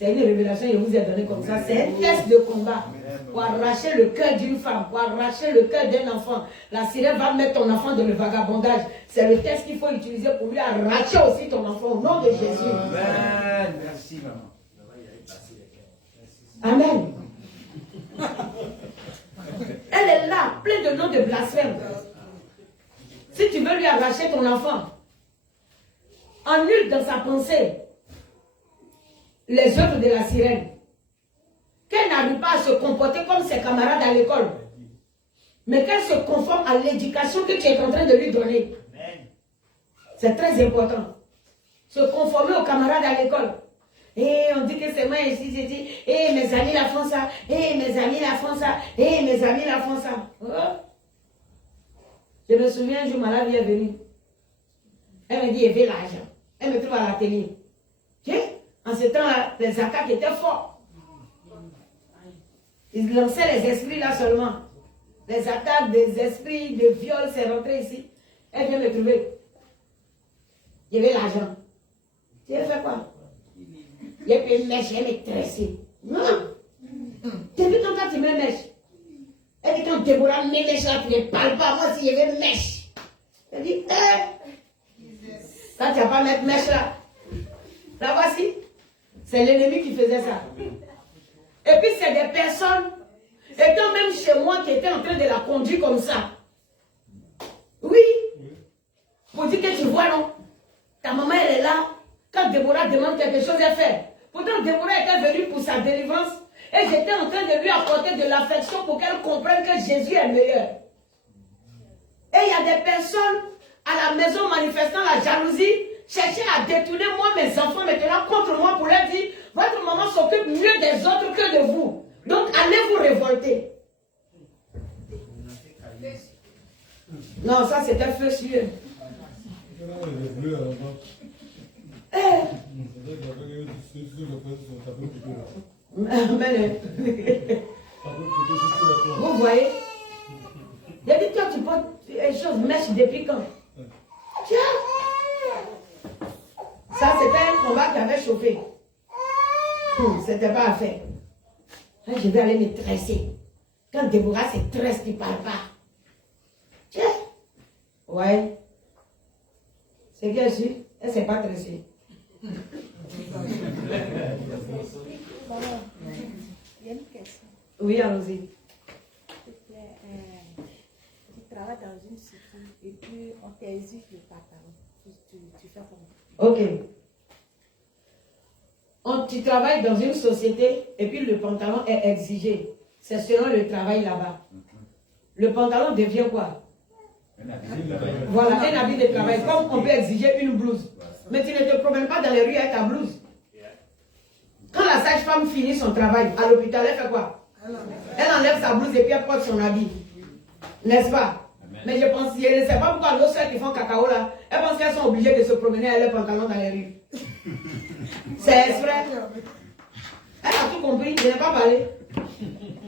C'est une révélation que je vous ai donnée comme ça. C'est un test de combat. Pour arracher le cœur d'une femme, pour arracher le cœur d'un enfant. La sirène va mettre ton enfant dans le vagabondage. C'est le test qu'il faut utiliser pour lui arracher aussi ton enfant au nom de Jésus. Amen. Merci, maman. Amen. Elle est là, pleine de noms de blasphème. Si tu veux lui arracher ton enfant, annule dans sa pensée les œuvres de la sirène. Qu'elle n'arrive pas à se comporter comme ses camarades à l'école, mais qu'elle se conforme à l'éducation que tu es en train de lui donner. C'est très important. Se conformer aux camarades à l'école. Et on dit que c'est moi ici, j'ai dit, et mes amis la font ça, et mes amis la font ça, et mes amis la font ça. Oh. Je me souviens un jour, ma vie est venue. Elle me dit, il veut l'argent. Elle me trouve à la télé. En ce temps-là, les attaques étaient fortes. Ils lançaient les esprits là seulement. Les attaques des esprits de viol, c'est rentré ici. Elle vient me trouver. Il veut l'argent. Tu as fait quoi? Il a payé une mèche, elle me tressée. Non. Depuis quand tu me mèches? Elle dit quand Déborah me mèche là, tu ne parles pas. Moi, si je veux mèche. Elle dit, ça, tu n'as pas mettre mèche là. La voici. C'est l'ennemi qui faisait ça. Et puis, c'est des personnes, étant même chez moi, qui étaient en train de la conduire comme ça. Oui. Pour dire que tu vois, non? Ta maman, elle est là. Quand Déborah demande quelque chose, elle fait. Pourtant, Déborah était venue pour sa délivrance. Et j'étais en train de lui apporter de l'affection pour qu'elle comprenne que Jésus est meilleur. Et il y a des personnes à la maison manifestant la jalousie, chercher à détourner moi, mes enfants, maintenant contre moi pour leur dire, votre maman s'occupe mieux des autres que de vous. Donc, allez vous révolter. Non, ça c'était feu sur eux. Vous voyez? Il a dit, toi, tu portes les choses mèches depuis quand? Tiens! Ça, c'était un combat qui avait chauffé. C'était pas à faire. Là, je vais aller me tresser. Quand Déborah se tresse, tu ne parles pas. Tiens! Ouais. C'est bien sûr, elle ne s'est pas tressée. Il y a une question. Oui, allons-y. S'il te plaît, tu travailles dans une cité et puis on t'exige le pantalon. Tu fais comment? Ok. Tu travailles dans une société et puis le pantalon est exigé. C'est selon le travail là-bas. Le pantalon devient quoi? Voilà, un habit de travail. Comme on peut exiger une blouse. Mais tu ne te promènes pas dans les rues avec ta blouse. Quand la sage-femme finit son travail à l'hôpital, elle fait quoi? Elle enlève sa blouse et puis elle porte son habit. N'est-ce pas? Mais je ne sais pas pourquoi nos soeurs qui font cacao là, elles pensent qu'elles sont obligées de se promener avec leurs pantalons dans les rues. C'est exprès. Elle a tout compris, je n'ai pas parlé.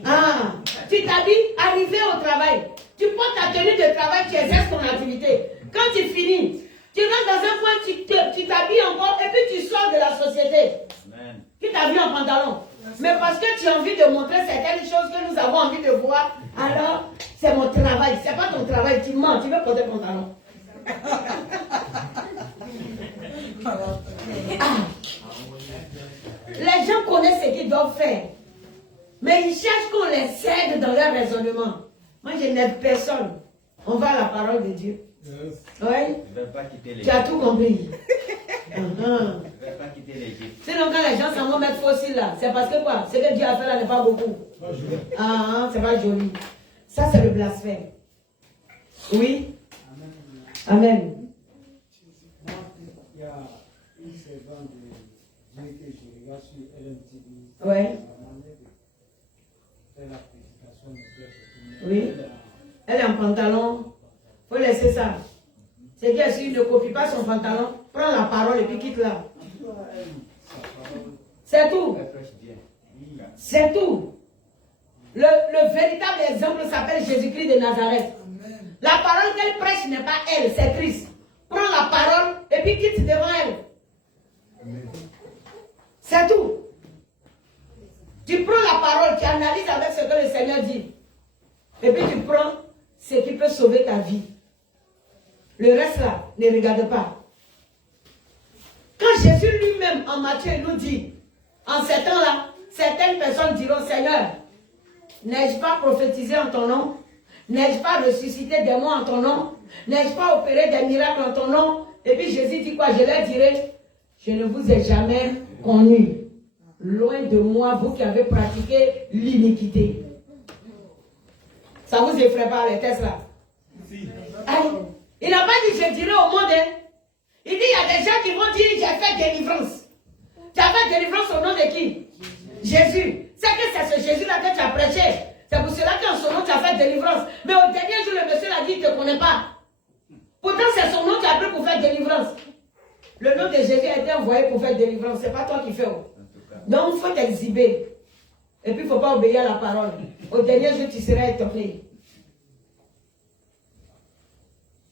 Ah, tu t'habilles, arrivé au travail. Tu portes ta tenue de travail, tu exerces ton activité. Quand tu finis, tu rentres dans un coin, tu t'habilles encore et puis tu sors de la société. Tu t'habilles en pantalon. Mais parce que tu as envie de montrer certaines choses que nous avons envie de voir, alors c'est mon travail. C'est pas ton travail, tu mens, tu veux porter pantalon. Les gens connaissent ce qu'ils doivent faire. Mais ils cherchent qu'on les aide dans leur raisonnement. Moi, je n'aide personne. On va à la parole de Dieu. Yes. Oui? Je ne vais pas quitter les Tu as tout compris. Je ne vais pas quitter l'Égypte. Sinon, quand les gens s'en vont mettre fossile là, c'est parce que quoi? Ce que Dieu a fait là n'est pas beaucoup. C'est pas joli. Ça, c'est le blasphème. Oui? Amen. Il y a une servante de Dieu que je regarde sur LMTV. Ouais. C'est la prédication de Dieu. Oui. Elle est en pantalon. Il faut laisser ça. C'est bien, s'il ne copie pas son pantalon, prends la parole et puis quitte là. C'est tout. C'est tout. Le véritable exemple s'appelle Jésus-Christ de Nazareth. La parole qu'elle prêche n'est pas elle, c'est Christ. Prends la parole et puis quitte devant elle. C'est tout. Tu prends la parole, tu analyses avec ce que le Seigneur dit. Et puis tu prends ce qui peut sauver ta vie. Le reste là, ne regarde pas. Quand Jésus lui-même en Matthieu nous dit, en ces temps-là, certaines personnes diront, Seigneur, n'ai-je pas prophétisé en ton nom? N'ai-je pas ressuscité des morts en ton nom? N'ai-je pas opéré des miracles en ton nom? Et puis Jésus dit quoi? Je leur dirai, je ne vous ai jamais connu. Loin de moi, vous qui avez pratiqué l'iniquité. Ça vous effraie pas les tests là? Aïe. Il n'a pas dit, je dirai au monde. Hein. Il dit, il y a des gens qui vont dire, j'ai fait délivrance. Tu as fait délivrance au nom de qui? Jésus. C'est que c'est ce Jésus-là que tu as prêché. C'est pour cela qu'en son nom, tu as fait délivrance. Mais au dernier jour, le monsieur l'a dit, il ne te connaît pas. Pourtant, c'est son nom qui a pris pour faire délivrance. Le nom de Jésus a été envoyé pour faire délivrance. Ce n'est pas toi qui fais. Donc, il faut t'exhiber. Et puis, il ne faut pas obéir à la parole. Au dernier jour, tu seras étonné.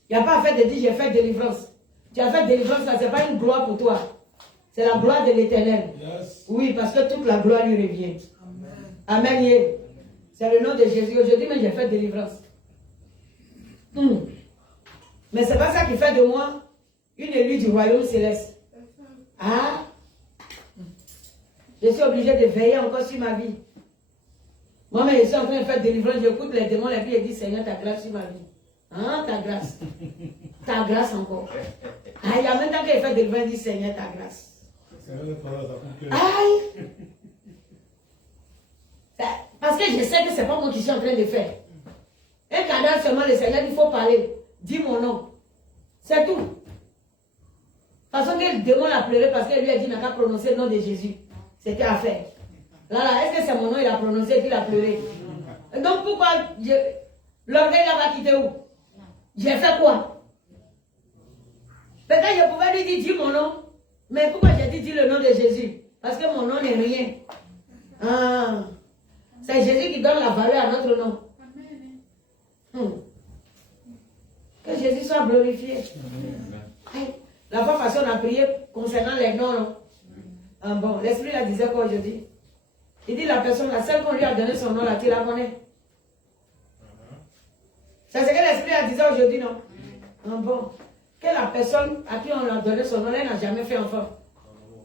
Il n'y a pas à faire de dire, j'ai fait délivrance. Tu as fait délivrance, ça, ce n'est pas une gloire pour toi. C'est la gloire de l'Éternel. Yes. Oui, parce que toute la gloire lui revient. Amen. Amen. C'est le nom de Jésus. Aujourd'hui, mais j'ai fait délivrance. Mais ce n'est pas ça qui fait de moi une élue du royaume céleste. Ah, je suis obligée de veiller encore sur ma vie. Moi, mais je suis en train de faire délivrance. J'écoute les démons, et puis je dis, Seigneur, ta grâce sur ma vie. Hein, ta grâce. Ta grâce encore. Ah, il y a même temps qu'il fait délivrance, il dit, Seigneur, ta grâce. Aïe. Parce que je sais que ce n'est pas moi qui suis en train de faire. Un cadavre seulement, le Seigneur, il faut parler. Dis mon nom. C'est tout. Parce que le démon l'a pleuré parce qu'il lui a dit, n'a qu'à prononcer le nom de Jésus. C'était à faire. Là, est-ce que c'est mon nom, il a prononcé et qu'il a pleuré? Donc pourquoi l'orgueil va quitter où? J'ai fait quoi? Peut-être je pouvais lui dire, dis mon nom. Mais pourquoi j'ai dit, dis le nom de Jésus? Parce que mon nom n'est rien. Ah. C'est Jésus qui donne la valeur à notre nom. Que Jésus soit glorifié. La fois passée, on a prié concernant les noms. Non? Ah bon, l'Esprit la disait quoi aujourd'hui? Il dit la personne, la seule qu'on lui a donné son nom, là, tu la connais. C'est ce que l'Esprit a disait aujourd'hui, non? Ah bon. Que la personne à qui on a donné son nom, elle n'a jamais fait enfant.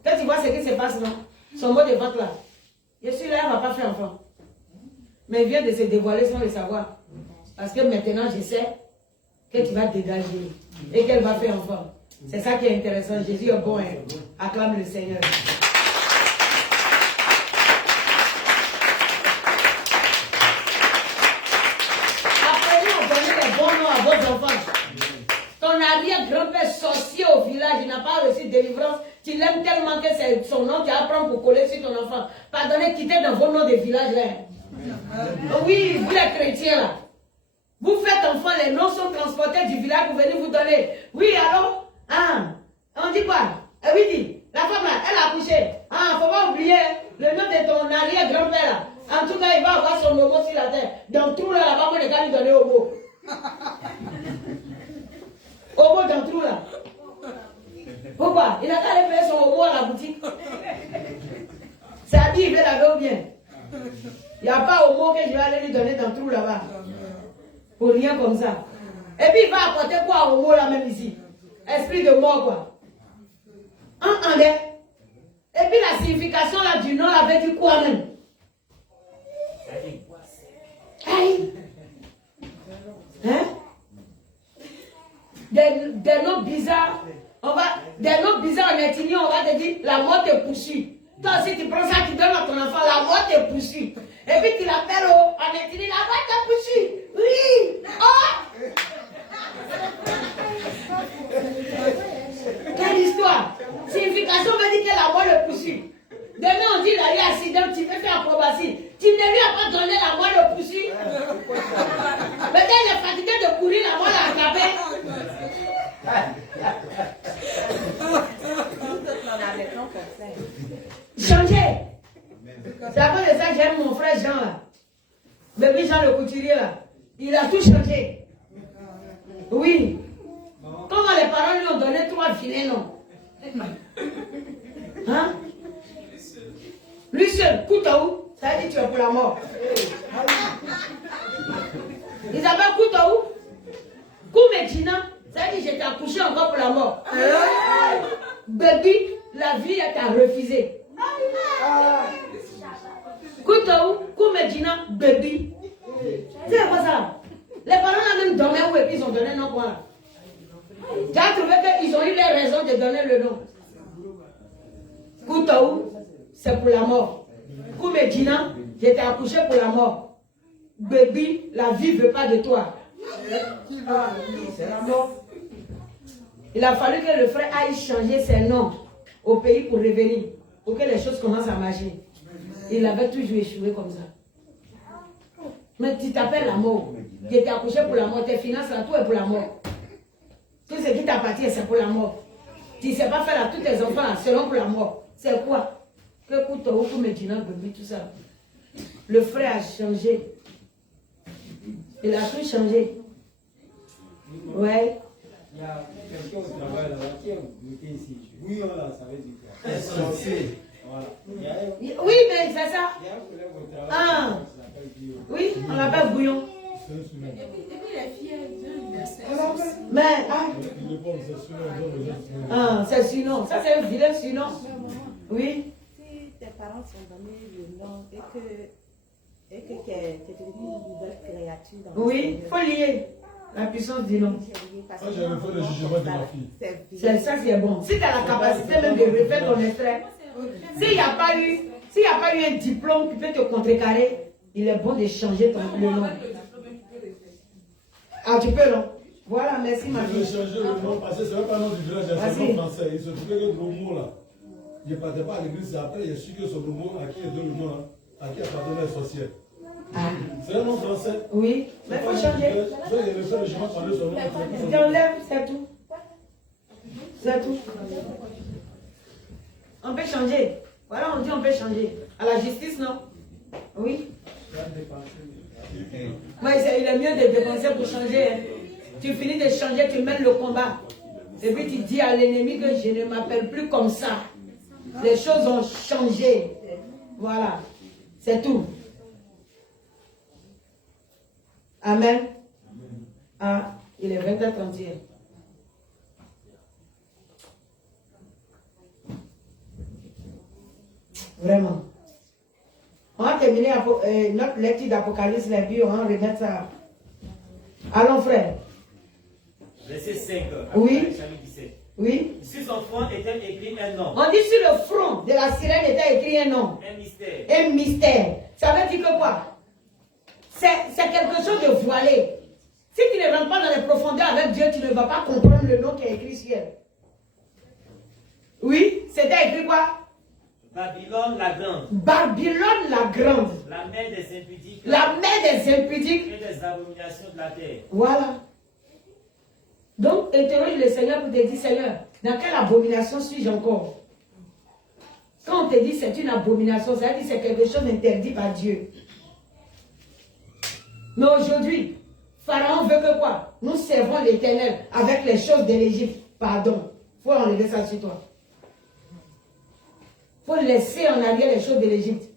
Quand tu vois ce qui se passe, non? Son mot de vente là. Je suis là, elle ne va pas faire enfant. Mais il vient de se dévoiler sans le savoir. Parce que maintenant, je sais que tu vas te dégager et qu'elle va faire enfant. C'est ça qui est intéressant. Jésus est bon. Hein? Acclame le Seigneur. Apprenez à donner les bons noms à vos enfants. Ton arrière-grand-père sorcier au village, il n'a pas reçu délivrance. Tu l'aimes tellement que c'est son nom qui apprend pour coller sur ton enfant. Pardonnez, quittez dans vos noms de village là. Oui, vous les chrétiens là. Vous faites enfant, les noms sont transportés du village pour venir vous donner. Oui, alors, on dit quoi? Oui, dit, la femme là, elle a accouché. Faut pas oublier le nom de ton arrière-grand-père là. En tout cas, il va avoir son homo sur la terre. Dans tout là, là-bas, on est qu'à lui donner homo. Homo dans tout là. Pourquoi? Il a qu'à aller payer son homo à la boutique. Ça dit, il veut laver ou bien? Il n'y a pas homo que je vais aller lui donner dans tout là-bas. Pour rien comme ça. Et puis il va apporter quoi au mot là même ici? Esprit de mort quoi. Et puis la signification là du nom avait dit quoi même? Aïe. Hein? Des noms bizarres. Des noms bizarres en étignon, on va te dire la mort te poursuit. Toi aussi tu prends ça, tu donnes à ton enfant, la mort te poursuit. Et puis tu l'appelles en étignon, la mort te poursuit. Oui! Oh! Quelle histoire! Signification veut dire que la mort le poursuit. Demain on dit il a eu accident, tu peux faire acrobatie. Tu ne lui as pas donné, la mort le poursuit. Peut-être il est fatigué de courir, la mort l'a attrapé. Changer. C'est à cause de ça que j'aime mon frère Jean là. Bébé Jean le couturier là. Il a tout changé. Oui. Comment les parents lui ont donné 3 vilains noms. Hein? Lui seul, Koutaou. Ça veut dire que tu es pour la mort. Isabelle Koutaou, Koumedjina, ça veut dire que j'étais accouché encore pour la mort. Baby, la vie t'a refusé. Koutaou, Koumedjina, baby. C'est quoi ça? Les parents là même dormaient où et puis ils ont donné un nom pour là. Tu as trouvé qu'ils ont eu les raisons de donner le nom. Koutaou, c'est pour la mort. Koumedjina, j'étais accouché pour la mort. Baby, la vie ne veut pas de toi. C'est la mort. Il a fallu que le frère aille changer ses noms au pays pour revenir, pour que les choses commencent à marcher. Il avait toujours échoué comme ça. Mais tu t'appelles la mort. Tu étais accouché pour la mort. Tes finances, là, tout est pour la mort. Tout ce qui t'appartient, c'est pour la mort. Tu ne sais pas faire à tous tes enfants, selon pour la mort. C'est quoi? Que Koutaou, Koumedjina, bébé, tout ça. Le frère a changé. Il a tout changé. Ouais. Il y a quelqu'un au travail là-bas qui est goûté ici. Bouillon là, ça veut dire quoi? Sorcier. Voilà. Oui, mais c'est ça. Il y a un collègue au travail Ah. qui s'appelle Bouillon. Oui, on l'appelle bouillon. Depuis les filles, Mais, c'est sinon. Ça, c'est un vilain sinon. Oui. si tes parents sont donnés le nom et que tu es devenue une nouvelle créature dans le Oui, Seigneur, il faut lier la puissance du nom. parce Moi, que j'avais fait le jugement de ma fille. C'est ça qui est bon. Si tu as la capacité même de refaire ton extrait, s'il n'y a pas eu un diplôme qui peut te contrecarrer, il est bon de changer le nom. Ah, tu peux, non? Voilà, merci ma Je vais fille. changer le nom parce que ce n'est pas le nom du village, c'est Vas-y. un nom français. Il se trouvait que le mot là, il ne partait pas à l'église, c'est après il a su que ce mot à qui il donne le nom là, à qui appartenait la sorcière. Ah. C'est un nom français. Oui, mais il faut changer. Je vais faire le jugement par son nom. Tu enlèves, c'est tout. C'est tout. On peut changer. Voilà, on dit on peut changer. À la justice, non? Oui. Mais il est mieux de dépenser pour changer. Hein. Tu finis de changer, tu mènes le combat. Et puis tu dis à l'ennemi que je ne m'appelle plus comme ça. Les choses ont changé. Voilà. C'est tout. Amen. Ah, il est 20h31. Vraiment. On va terminer notre lecture d'Apocalypse, les vies, on va remettre ça. Allons, frère. Verset 5. Oui. Chapitre 17. Oui. Sur son front était écrit un nom. On dit sur le front de la sirène était écrit un nom. Un mystère. Un mystère. Ça veut dire que quoi? C'est quelque chose de voilé. Si tu ne rentres pas dans les profondeurs avec Dieu, tu ne vas pas comprendre le nom qui est écrit sur elle. Oui, c'était écrit quoi? Babylone la grande. Babylone la grande. La mère des impudiques. La mère des impudiques. Et des abominations de la terre. Voilà. Donc, interroge le Seigneur pour te dire, Seigneur, dans quelle abomination suis-je encore? Quand on te dit c'est une abomination, ça veut dire c'est quelque chose d'interdit par Dieu. Mais aujourd'hui, Pharaon veut que quoi? Nous servons l'Éternel avec les choses de l'Égypte. Pardon. Il faut enlever ça sur toi. Il faut laisser en arrière les choses de l'Égypte.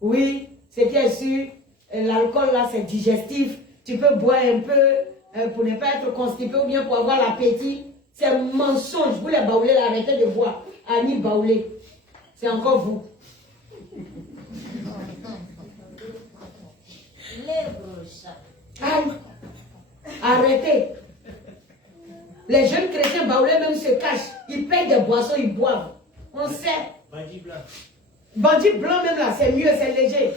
Oui, ce qui est sûr, l'alcool là c'est digestif. Tu peux boire un peu pour ne pas être constipé ou bien pour avoir l'appétit. C'est un mensonge. Vous les baoulés, arrêtez de boire. Annie Baoulé. C'est encore vous. Les broches. Aïe. Arrêtez. Les jeunes chrétiens baoulés même se cachent. Ils payent des boissons, ils boivent. On sait. Bandit blanc. Bandit blanc même là, c'est mieux, c'est léger.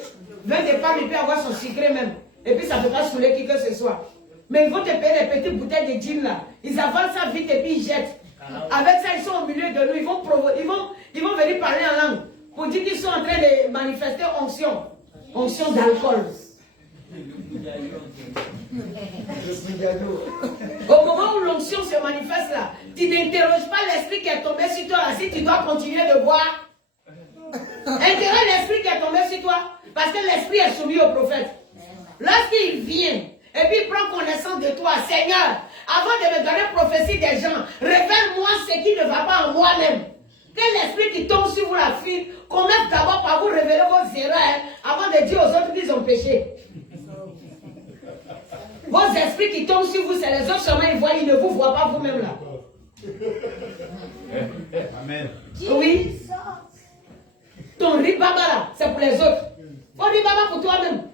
Vin de femme, il peut avoir son secret même. Et puis ça ne peut pas saouler qui que ce soit. Mais ils vont te payer les petites bouteilles de gin là. Ils avalent ça vite et puis ils jettent. Avec ça, ils sont au milieu de nous. Ils vont venir parler en langue. Pour dire qu'ils sont en train de manifester onction. Onction d'alcool. Au moment où l'onction se manifeste là, tu n'interroges pas l'esprit qui est tombé sur toi là. Si tu dois continuer de boire, interroge l'esprit qui est tombé sur toi. Parce que l'esprit est soumis au prophète. Lorsqu'il vient, et puis il prend connaissance de toi, Seigneur, avant de me donner prophétie des gens, révèle-moi ce qui ne va pas en moi-même. Que l'esprit qui tombe sur vous, la fille, commence d'abord par vous révéler vos erreurs avant de dire aux autres qu'ils ont péché. Vos esprits qui tombent sur vous, c'est les autres seulement, ils ne vous voient pas vous-même là. Amen. Oui. Ton ribaba là, c'est pour les autres. Ton ribaba pour toi-même.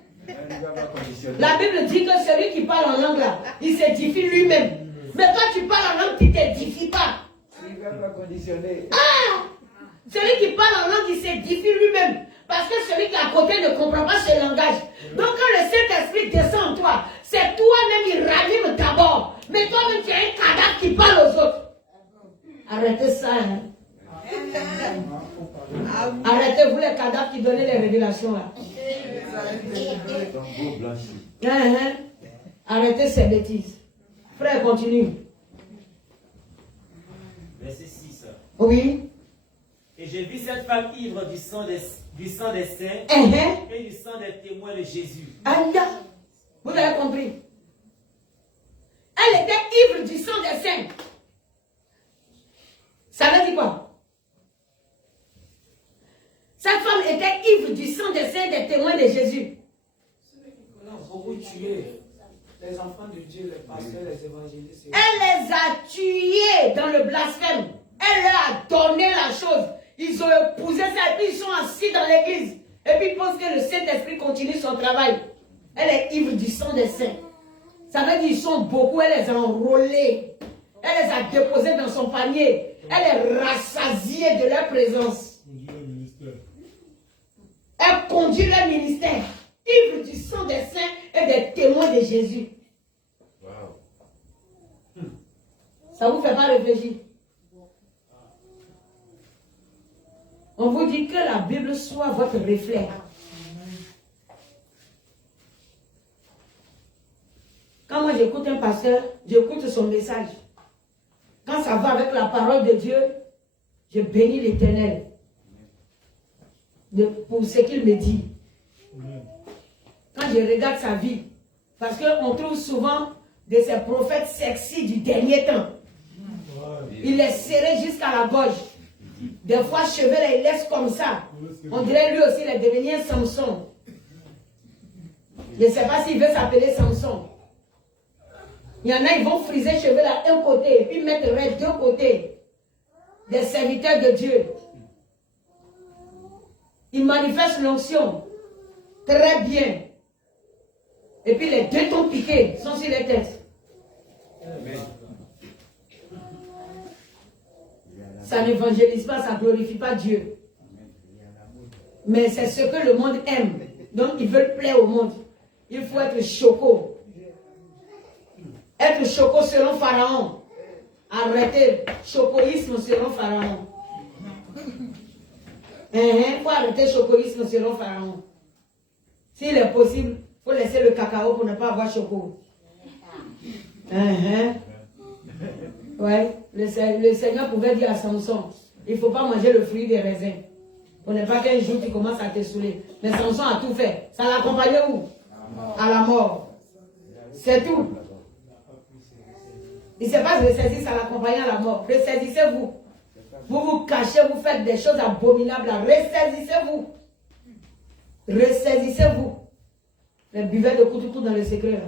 La Bible dit que celui qui parle en langue là, il s'édifie lui-même. Mais toi tu parles en langue, tu ne t'édifies pas. Ah! Celui qui parle en langue, il s'édifie lui-même. Parce que celui qui est à côté ne comprend pas ce langage. Donc quand le Saint-Esprit descend en toi, c'est toi-même, il rallume d'abord. Mais toi-même, tu es un cadavre qui parle aux autres. Arrêtez ça, hein. Arrêtez-vous les cadavres qui donnaient les révélations là. Arrêtez ces bêtises. Frère, continue. Verset 6. Oui. Et j'ai vu cette femme ivre du sang des saints et du sang des témoins de Jésus. Vous avez compris. Elle était ivre du sang des saints. Ça veut dire quoi? Cette femme était ivre du sang des saints et des témoins de Jésus. On a beaucoup tué les enfants de Dieu, les pasteurs, les évangélistes. Elle les a tués dans le blasphème. Elle leur a donné la chose. Ils ont épousé ça et puis ils sont assis dans l'église. Et puis ils pensent que le Saint-Esprit continue son travail. Elle est ivre du sang des saints. Ça veut dire qu'ils sont beaucoup. Elle les a enrôlés. Elle les a déposés dans son panier. Elle est rassasiée de leur présence. Elle conduit leur ministère. Ivre du sang des saints et des témoins de Jésus. Wow. Ça vous fait pas réfléchir? On vous dit que la Bible soit votre reflet. Quand moi j'écoute un pasteur, j'écoute son message. Quand ça va avec la parole de Dieu, je bénis l'Éternel pour ce qu'il me dit. Quand je regarde sa vie, parce qu'on trouve souvent de ces prophètes sexy du dernier temps. Il est serré jusqu'à la gorge. Des fois, cheveux, il laisse comme ça. On dirait lui aussi, il est devenu un Samson. Je ne sais pas s'il veut s'appeler Samson. Il y en a, ils vont friser cheveux là, un côté, et puis mettre red deux côtés. Des serviteurs de Dieu. Ils manifestent l'onction. Très bien. Et puis les deux tons piqués sont sur les têtes. Ça n'évangélise pas, ça ne glorifie pas Dieu. Mais c'est ce que le monde aime. Donc ils veulent plaire au monde. Il faut être choco. Être choco selon Pharaon. Arrêtez. Chocoïsme selon Pharaon. Il faut arrêter le chocoïsme selon Pharaon. S'il est possible, il faut laisser le cacao pour ne pas avoir choco. Ouais, le Seigneur pouvait dire à Samson, il ne faut pas manger le fruit des raisins. Pour ne pas qu'un jour tu commences à te saouler. Mais Samson a tout fait. Ça l'accompagnait où? À la mort. C'est tout. Il ne s'est pas ressaisi, ça l'accompagnait à la mort. Ressaisissez-vous. Vous vous cachez, vous faites des choses abominables. Ressaisissez-vous. Ressaisissez-vous. Les buveurs de couteau dans le secret. Là.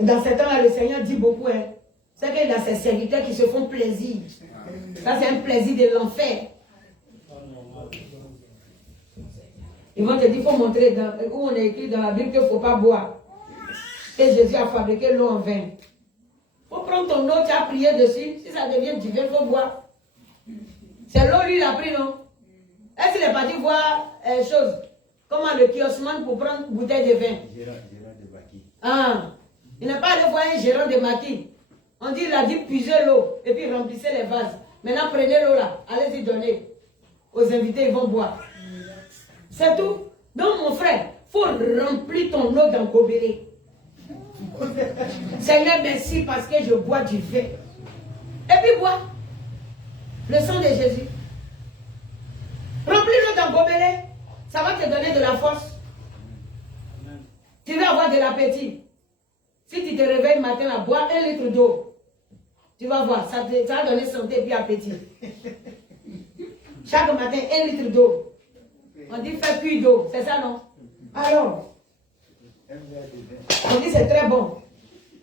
Dans ces temps-là, le Seigneur dit beaucoup. Hein. C'est qu'il y a ses serviteurs qui se font plaisir. Ça, c'est un plaisir de l'enfer. Ils vont te dire, il faut montrer où on est écrit dans la Bible qu'il ne faut pas boire. Et Jésus a fabriqué l'eau en vin. Il faut prendre ton eau, tu as prié dessus. Si ça devient du vin, il faut boire. C'est l'eau, lui, il a pris, non? Est-ce qu'il est parti voir chose? Comment le kiosman pour prendre une bouteille de vin? Gérant de maquis. Ah, il n'est pas allé voir un gérant de maquis. On dit, il a dit, puisez l'eau et puis remplissez les vases. Maintenant, prenez l'eau là, allez-y donner. Aux invités, ils vont boire. C'est tout. Donc, mon frère, il faut remplir ton eau dans le gobelet. Seigneur, merci parce que je bois du vin. Et puis bois le sang de Jésus. Remplis-le dans le gobelet. Ça va te donner de la force. Tu vas avoir de l'appétit. Si tu te réveilles le matin à boire 1 litre d'eau, Tu vas voir, ça va donner santé et puis appétit. Chaque matin, 1 litre d'eau. On dit fais plus d'eau, c'est ça non? Alors, on dit c'est très bon.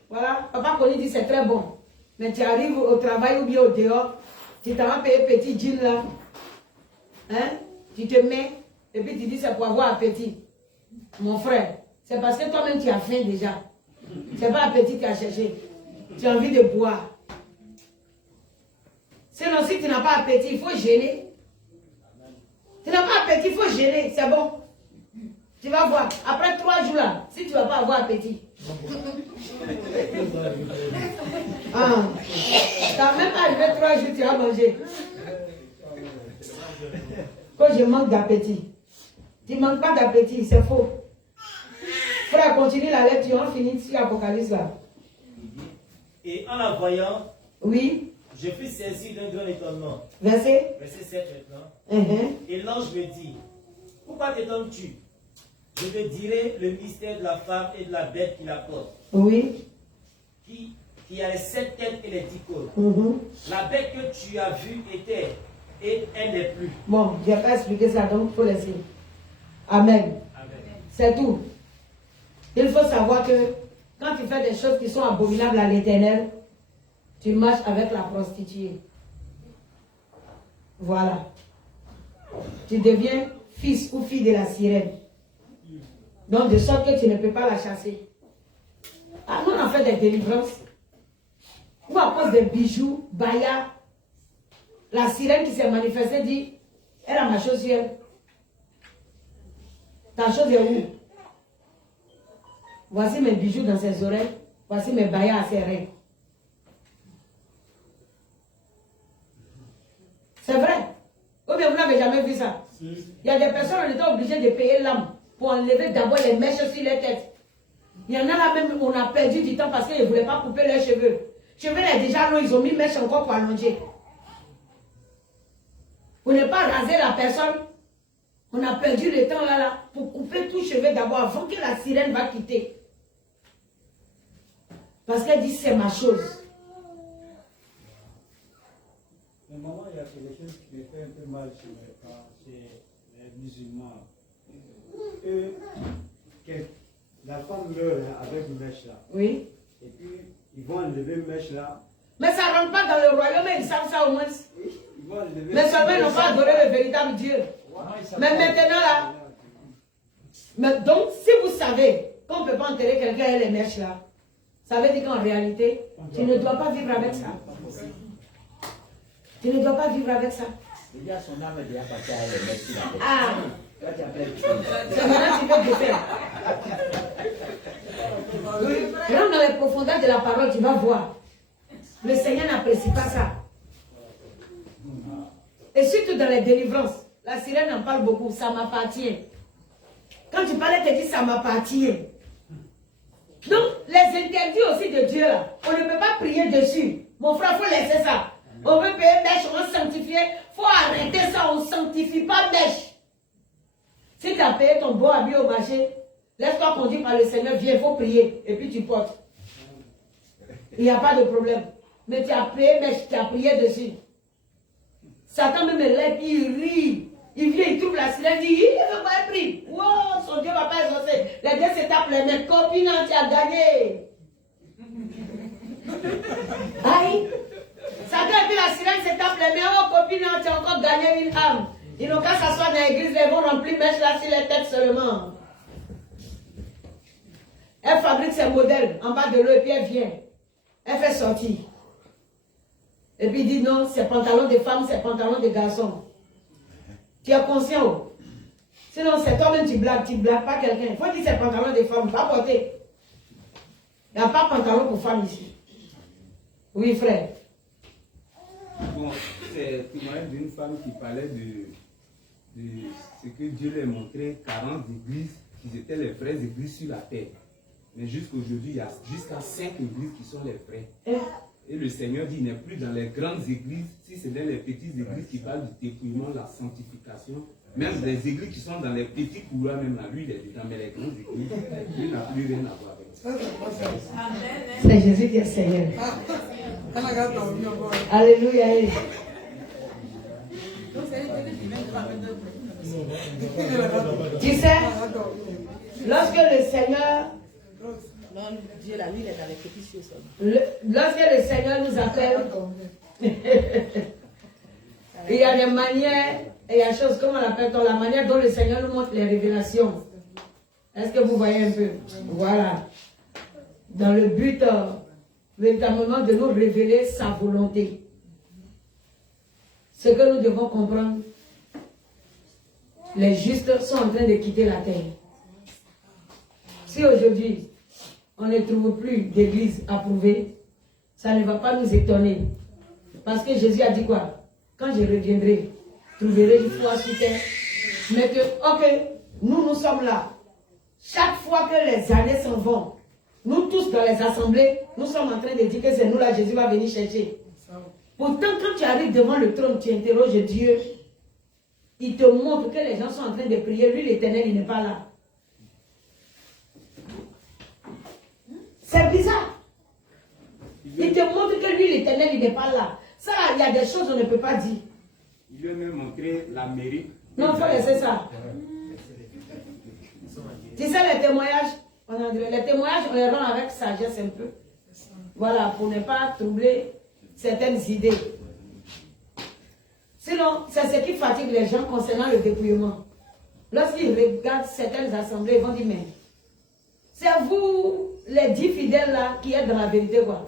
Voilà, papa Connie dit c'est très bon. Mais tu arrives au travail ou bien au dehors, tu t'en vas payer petit jean là. Hein? Tu te mets et puis tu dis c'est pour avoir appétit. Mon frère, c'est parce que toi-même tu as faim déjà. C'est pas appétit que tu as cherché. Tu as envie de boire. Sinon, si tu n'as pas appétit, il faut gêner. Tu n'as pas appétit, il faut gêner. C'est bon. Tu vas voir. Après 3 jours là, si tu ne vas pas avoir appétit. Ah. Tu n'as même pas arrivé 3 jours, tu vas manger. Quand je manque d'appétit. Tu ne manques pas d'appétit, c'est faux. Frère, continue la lecture, on finit sur l'Apocalypse là. Et en la voyant, oui, je fus saisi d'un grand étonnement. Verset 7 maintenant. Et l'ange me dit, pourquoi t'étonnes-tu? Je te dirai le mystère de la femme et de la bête qui la porte. Oui. Qui a les 7 têtes et les 10 côtes. La bête que tu as vue était, et elle n'est plus. Bon, je n'ai pas expliqué ça, donc il faut laisser. Amen. C'est tout. Il faut savoir que quand tu fais des choses qui sont abominables à l'Éternel, tu marches avec la prostituée. Voilà. Tu deviens fils ou fille de la sirène. Donc, de sorte que tu ne peux pas la chasser. Ah, nous, on a fait des délivrances. Ou à cause des bijoux, Baya, la sirène qui s'est manifestée dit, elle a ma chose sur elle. Ta chose est où? Voici mes bijoux dans ses oreilles. Voici mes Bayas à ses reins. C'est vrai. Ou bien vous n'avez jamais vu ça? Il y a des personnes, on était obligé de payer l'âme pour enlever d'abord les mèches sur les têtes. Il y en a là même, on a perdu du temps parce qu'ils ne voulaient pas couper leurs cheveux. Cheveux là déjà longs, ils ont mis mèche encore pour allonger. Pour ne pas raser la personne, on a perdu le temps là pour couper tout cheveu d'abord avant que la sirène va quitter. Parce qu'elle dit c'est ma chose. Mais maman, il y a quelque chose qui me fait un peu mal chez les musulmans. Que la femme meurt avec une mèche là. Oui. Et puis, ils vont enlever une mèche là. Mais ça ne rentre pas dans le royaume, mais ils savent ça au moins. Oui, ils vont enlever. Mais seulement ils n'ont pas adoré le véritable Dieu. Mais maintenant là, mais donc si vous savez qu'on ne peut pas enterrer quelqu'un avec les mèches là, ça veut dire qu'en réalité, tu ne dois pas vivre avec ça. Tu ne dois pas vivre avec ça. Il y a son âme déjà passée à les mèches. Ah! C'est maintenant que tu veux te faire. Rentre dans les profondeurs de la parole, tu vas voir. Le Seigneur n'apprécie pas ça. Et surtout dans les délivrances. La sirène en parle beaucoup, ça m'appartient. Quand tu parlais, tu dis ça m'appartient. Donc, les interdits aussi de Dieu, là, on ne peut pas prier dessus. Mon frère, il faut laisser ça. On veut payer mèche, on va sanctifier. Il faut arrêter ça, on ne sanctifie pas mèche. Si tu as payé ton beau habit au marché, laisse-toi conduire par le Seigneur, viens, il faut prier. Et puis tu portes. Il n'y a pas de problème. Mais tu as payé mèche, tu as prié dessus. Satan même lève, il rit. Il vient, il trouve la sirène, il dit, il ne veut pas être pris. Wow, son Dieu ne va pas exaucer. Les deux se tapent les mains. Copine, tu as gagné. Aïe. Satan et puis la sirène se tape les mains. Oh, copine, tu as encore gagné une âme. Ils n'ont qu'à s'asseoir dans l'église, ils vont remplir mèche là sur les têtes seulement. Elle fabrique ses modèles en bas de l'eau et puis elle vient. Elle fait sortir. Et puis il dit non, c'est pantalon de femme, c'est pantalon de garçon. Tu es conscient? Sinon, c'est toi-même tu blagues pas quelqu'un. Il faut dire c'est pantalon de femme, pas porter. Il n'y a pas pantalon pour femme ici. Oui, frère. Bon, c'est le témoignage d'une femme qui parlait de ce que Dieu lui a montré, 40 églises, qui étaient les vraies églises sur la terre. Mais jusqu'aujourd'hui, il y a jusqu'à 5 églises qui sont les vraies. Et le Seigneur dit, il n'est plus dans les grandes églises, si c'est dans les petites églises qui parlent du dépouillement, la sanctification, même des églises qui sont dans les petits couloirs, même là, lui, il est dedans, mais les grandes églises, lui n'a plus rien à voir avec ça. C'est Jésus qui est Seigneur. Alléluia. Tu sais, lorsque le Seigneur, Non, Dieu, la nuit, il est dans les petits cieux seulement. lorsque le Seigneur nous appelle, il y a des manières, et il y a des choses, comment on appelle-t-on, la manière dont le Seigneur nous montre les révélations. Est-ce que vous voyez un peu? Voilà. Dans le but, véritablement, de nous révéler sa volonté. Ce que nous devons comprendre, les justes sont en train de quitter la terre. Si aujourd'hui, on ne trouve plus d'église approuvée, ça ne va pas nous étonner. Parce que Jésus a dit quoi? Quand je reviendrai, trouverai une foi sur terre. Mais que, ok, nous sommes là. Chaque fois que les années s'en vont, nous tous dans les assemblées, nous sommes en train de dire que c'est nous là, Jésus va venir chercher. Pourtant, quand tu arrives devant le trône, tu interroges Dieu, il te montre que les gens sont en train de prier, lui l'Éternel, il n'est pas là. C'est bizarre. Il te montre que lui l'Éternel, il n'est pas là. Ça, il y a des choses qu'on ne peut pas dire. Il lui a même montré la mairie. Non, il faut laisser ça. Tu sais, les témoignages, on les rend avec sagesse un peu. Voilà, pour ne pas troubler certaines idées. Sinon, c'est ce qui fatigue les gens concernant le dépouillement. Lorsqu'ils regardent certaines assemblées, ils vont dire, mais c'est vous, les 10 fidèles là, qui êtes dans la vérité, quoi.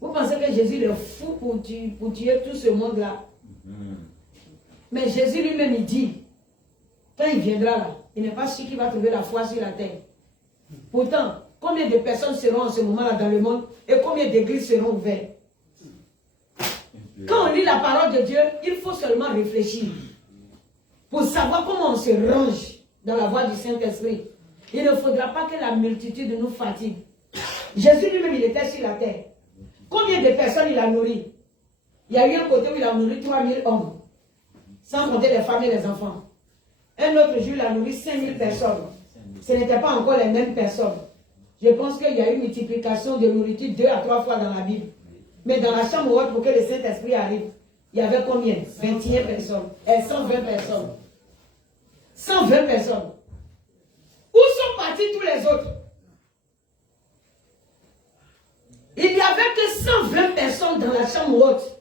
Vous pensez que Jésus est fou pour tuer tout ce monde-là? Mais Jésus lui-même, il dit, quand il viendra là, il n'est pas sûr qu'il va trouver la foi sur la terre. Pourtant, combien de personnes seront en ce moment-là dans le monde et combien d'églises seront ouvertes? Quand on lit la parole de Dieu, il faut seulement réfléchir pour savoir comment on se range dans la voie du Saint-Esprit. Il ne faudra pas que la multitude nous fatigue. Jésus lui-même, il était sur la terre. Combien de personnes il a nourri? Il y a eu un côté où il a nourri 3000 hommes, sans compter les femmes et les enfants. Un autre jour, il a nourri 5000 personnes. Ce n'étaient pas encore les mêmes personnes. Je pense qu'il y a eu une multiplication de nourriture 2 à 3 fois dans la Bible. Mais dans la chambre haute, pour que le Saint-Esprit arrive, il y avait combien? 21 personnes. Et 120 personnes. 120 personnes. Où sont partis tous les autres? Il n'y avait que 120 personnes dans la chambre haute.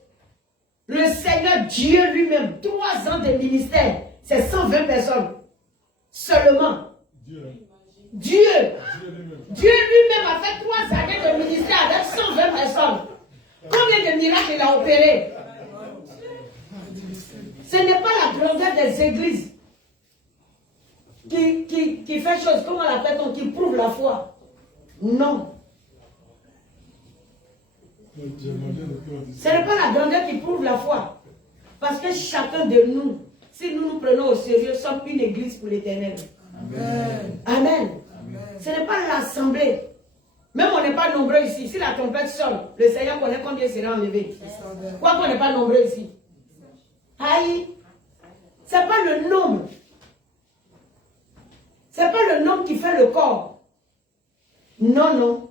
Le Seigneur Dieu lui-même, 3 ans de ministère, c'est 120 personnes. Seulement. Dieu lui-même a fait 3 années de ministère avec 120 personnes. Combien de miracles il a opéré? Ce n'est pas la grandeur des églises qui fait chose, comment on l'appelle-t-on, qui prouve la foi. Non. Ce n'est pas la grandeur qui prouve la foi. Parce que chacun de nous, si nous nous prenons au sérieux, sommes une église pour l'Éternel. Amen. Amen. Ce n'est pas l'assemblée. Même on n'est pas nombreux ici. Si la trompette sonne, le Seigneur connaît combien sera enlevé. Quoi qu'on n'est pas nombreux ici. Aïe. Ce n'est pas le nombre. Ce n'est pas le nombre qui fait le corps. Non, non.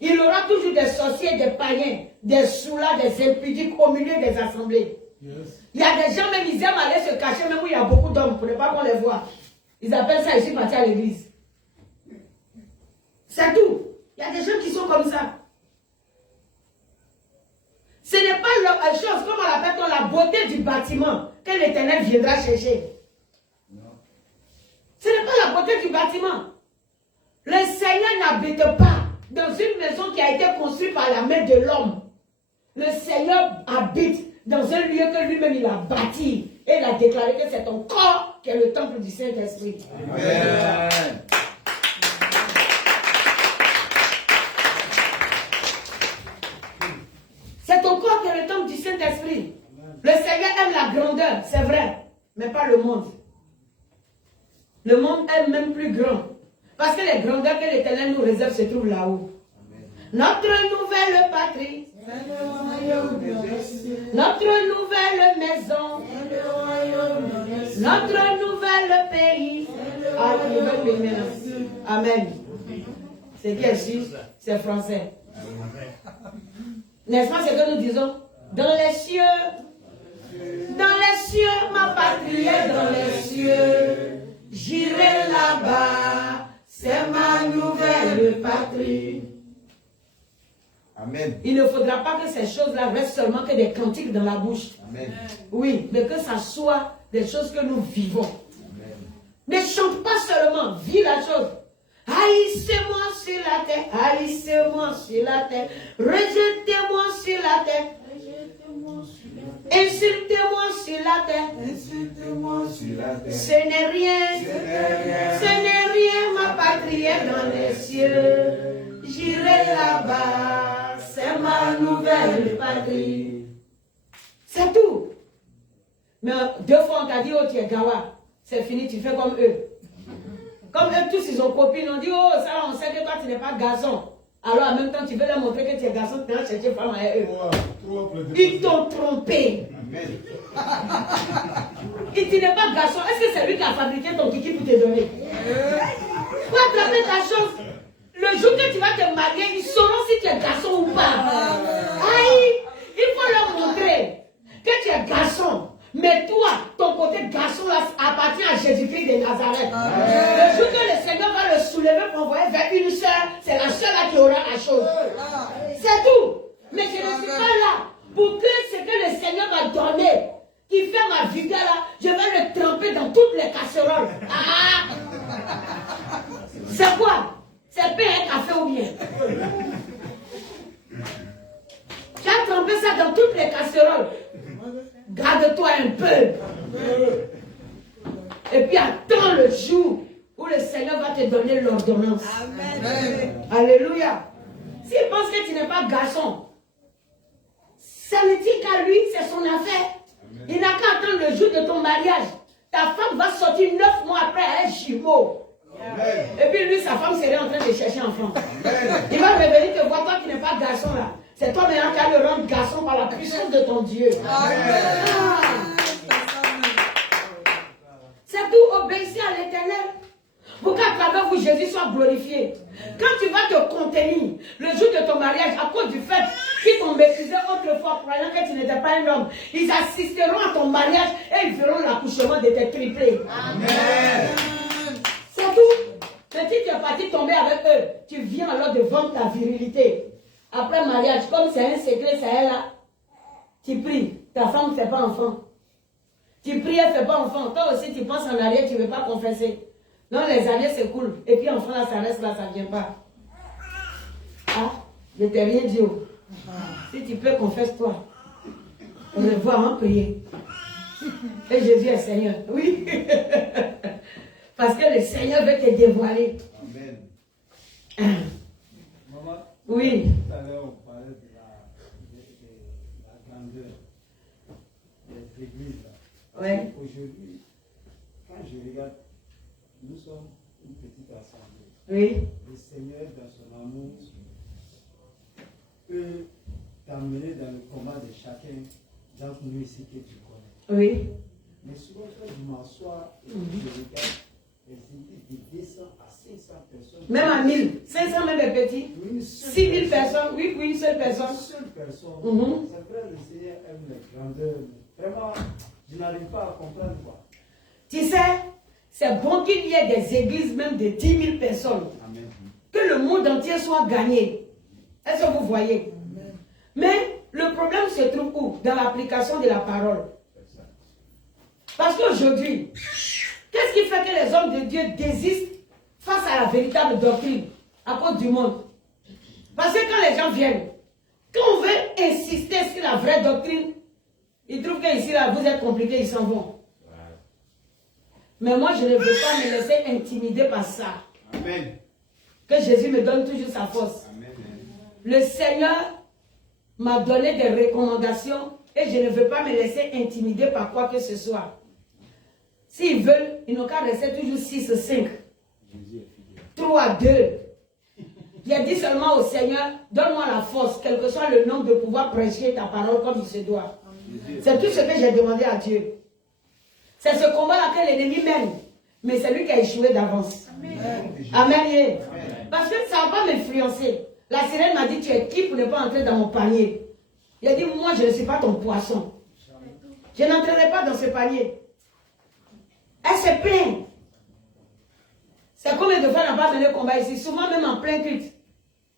Il y aura toujours des sorciers, des païens, des soûlats, des impudiques au milieu des assemblées. Yes. Il y a des gens, même ils aiment aller se cacher, même où il y a beaucoup d'hommes, pour ne pas qu'on les voit. Ils appellent ça, je suis parti à l'église. C'est tout. Il y a des gens qui sont comme ça. Ce n'est pas la chose, comme on l'appelle, la beauté du bâtiment que l'Éternel viendra chercher. Non. Ce n'est pas la beauté du bâtiment. Le Seigneur n'habite pas dans une maison qui a été construite par la main de l'homme. Le Seigneur habite dans un lieu que lui-même il a bâti. Et il a déclaré que c'est ton corps qui est le temple du Saint-Esprit. Amen. C'est ton corps qui est le temple du Saint-Esprit. Le Seigneur aime la grandeur, c'est vrai, mais pas le monde. Le monde aime même plus grand. Parce que les grandeurs que l'Éternel nous réserve se trouvent là-haut. Notre nouvelle patrie, notre nouvelle maison, notre nouvel pays. Amen. Ce qui est juste, c'est français. N'est-ce pas ce que nous disons? Dans les cieux, ma patrie est dans les cieux. J'irai là-bas, c'est ma nouvelle patrie. Amen. Il ne faudra pas que ces choses-là restent seulement que des cantiques dans la bouche. Amen. Oui, mais que ça soit des choses que nous vivons. Amen. Ne chante pas seulement, vis la chose. Haïssez-moi sur la terre, haïssez-moi sur la terre, rejetez-moi sur la terre, insultez-moi sur la terre, Insultez-moi sur la terre. ce n'est rien, ce n'est rien, ma patrie est dans les cieux, j'irai là-bas, c'est ma nouvelle patrie. C'est tout. Mais 2 fois on t'a dit, oh tu es gawa, c'est fini, tu fais comme eux. Comme eux tous ils ont copines, on dit, oh ça on sait que toi tu n'es pas garçon. Alors en même temps tu veux leur montrer que tu es garçon, tu as cherché femme à eux. Ils t'ont trompé. Amen. Et tu n'es pas garçon, est-ce que c'est lui qui a fabriqué ton kiki pour te donner? Faut attraper ta chance. Le jour que tu vas te marier, ils sauront si tu es garçon ou pas. Aïe, il faut leur montrer que tu es garçon. Mais toi, ton côté garçon là, appartient à Jésus-Christ de Nazareth. Le jour que le Seigneur va le soulever pour envoyer vers une soeur, c'est la soeur là qui aura la chose. C'est tout. Mais je ne suis pas là pour que ce que le Seigneur m'a donné, qui fait ma victoire là, je vais le tremper dans toutes les casseroles. Ah! C'est quoi? C'est pain et café ou bien? Tu as trempé ça dans toutes les casseroles. Garde-toi un peu. Et puis attends le jour où le Seigneur va te donner l'ordonnance. Amen. Alléluia. S'il pense que tu n'es pas garçon, ça ne tient qu'à lui, c'est son affaire. Amen. Il n'a qu'à attendre le jour de ton mariage. Ta femme va sortir 9 mois après à un jumeau. Amen. Et puis lui, sa femme serait en train de chercher un enfant. Amen. Il va revenir te voir, toi qui n'es pas garçon là. C'est toi maintenant qui as le rendre garçon par la puissance de ton Dieu. Amen. Ah. C'est tout, obéissez à l'Éternel. Pour qu'à travers vous, Jésus soit glorifié. Quand tu vas te contenir, le jour de ton mariage, à cause du fait qu'ils t'ont méprisé autrefois, croyant que tu n'étais pas un homme, ils assisteront à ton mariage et ils feront l'accouchement de tes triplés. Amen. C'est tout. Mais si tu es parti tomber avec eux, tu viens alors de vendre ta virilité. Après mariage, comme c'est un secret, c'est elle là. Tu pries, ta femme ne fait pas enfant. Tu pries, elle ne fait pas enfant. Toi aussi, tu penses en arrière, tu ne veux pas confesser. Non, les années s'écoulent. Et puis enfant là, ça reste là, ça ne vient pas. Ah, je t'ai rien dit. Si tu peux, confesse-toi. On le voit en prier. Et Jésus est Seigneur. Oui. Parce que le Seigneur veut te dévoiler. Amen. Maman, oui. Tout à l'heure, on parlait de la grandeur des églises. Ouais. Aujourd'hui, quand je regarde, nous sommes une petite assemblée. Oui. Le Seigneur, dans son amour, peut t'amener dans le combat de chacun d'entre nous ici que tu connais. Oui. Mais souvent, quand je m'assois et je regarde, les églises de 200 à 500 personnes. Même à 1000, 500 même les petits. 6000 personnes, oui, pour une seule personne. Une seule personne. Mm-hmm. C'est vrai, le Seigneur aime les grandeurs. Vraiment, je n'arrive pas à comprendre quoi. Tu sais, c'est bon qu'il y ait des églises même de 10 000 personnes. Amen. Que le monde entier soit gagné. Est-ce que vous voyez? Amen. Mais le problème se trouve où? Dans l'application de la parole. Parce qu'aujourd'hui, qu'est-ce qui fait que les hommes de Dieu désistent face à la véritable doctrine à cause du monde? Parce que quand les gens viennent, quand on veut insister sur la vraie doctrine, ils trouvent qu'ici, là, vous êtes compliqués, ils s'en vont. Mais moi, je ne veux pas me laisser intimider par ça. Amen. Que Jésus me donne toujours sa force. Amen. Le Seigneur m'a donné des recommandations et je ne veux pas me laisser intimider par quoi que ce soit. S'ils veulent, ils n'ont qu'à rester toujours 6 ou 5. 3, 2. J'ai dit seulement au Seigneur, donne-moi la force, quel que soit le nombre, de pouvoir prêcher ta parole comme il se doit. C'est tout ce que j'ai demandé à Dieu. C'est ce combat-là que l'ennemi mène. Mais c'est lui qui a échoué d'avance. Amen. Parce que ça ne va pas m'influencer. La sirène m'a dit, tu es qui pour ne pas entrer dans mon panier? Il a dit, moi, je ne suis pas ton poisson. Je n'entrerai pas dans ce panier. Elle se plaint. C'est combien de fois n'a pas mené le combat ici? Souvent même en plein culte.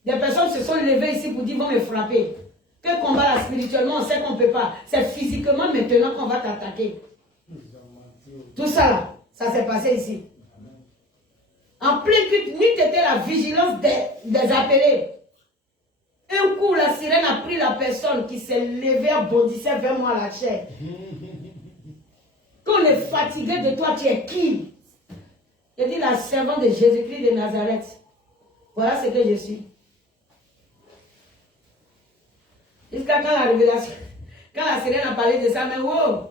Des personnes se sont levées ici pour dire, vont me frapper. Que combat là spirituellement, on sait qu'on ne peut pas. C'est physiquement maintenant qu'on va t'attaquer. Tout ça là, ça s'est passé ici. En plein culte, n'eût été la vigilance des appelés. Un coup, la sirène a pris la personne qui s'est levée, bondissait vers moi à la chair. Quand on est fatigué de toi, tu es qui? Je dis la servante de Jésus-Christ de Nazareth. Voilà ce que je suis. Jusqu'à quand la révélation, quand la sirène a parlé de ça, mais wow,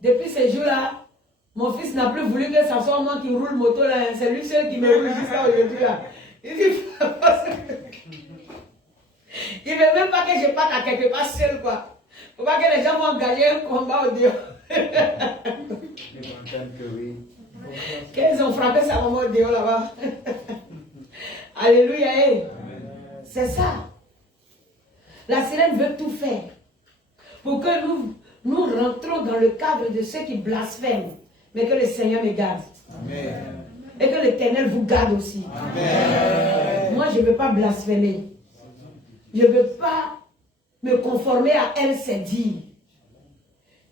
depuis ce jour-là, mon fils n'a plus voulu que ça soit moi qui roule moto là. C'est lui seul qui me roule jusqu'à aujourd'hui là. Il dit, il ne veut même pas que je parte à quelque part seul quoi. Faut pas que les gens vont gagner un combat au Dieu. Qu'ils ont frappé sa maman au Dieu là-bas. Alléluia. C'est ça. La sirène veut tout faire pour que nous rentrons dans le cadre de ceux qui blasphèment. Mais que le Seigneur me garde. Amen. Et que l'Éternel vous garde aussi. Amen. Moi, je ne veux pas blasphémer. Je ne veux pas me conformer à elle, c'est dit.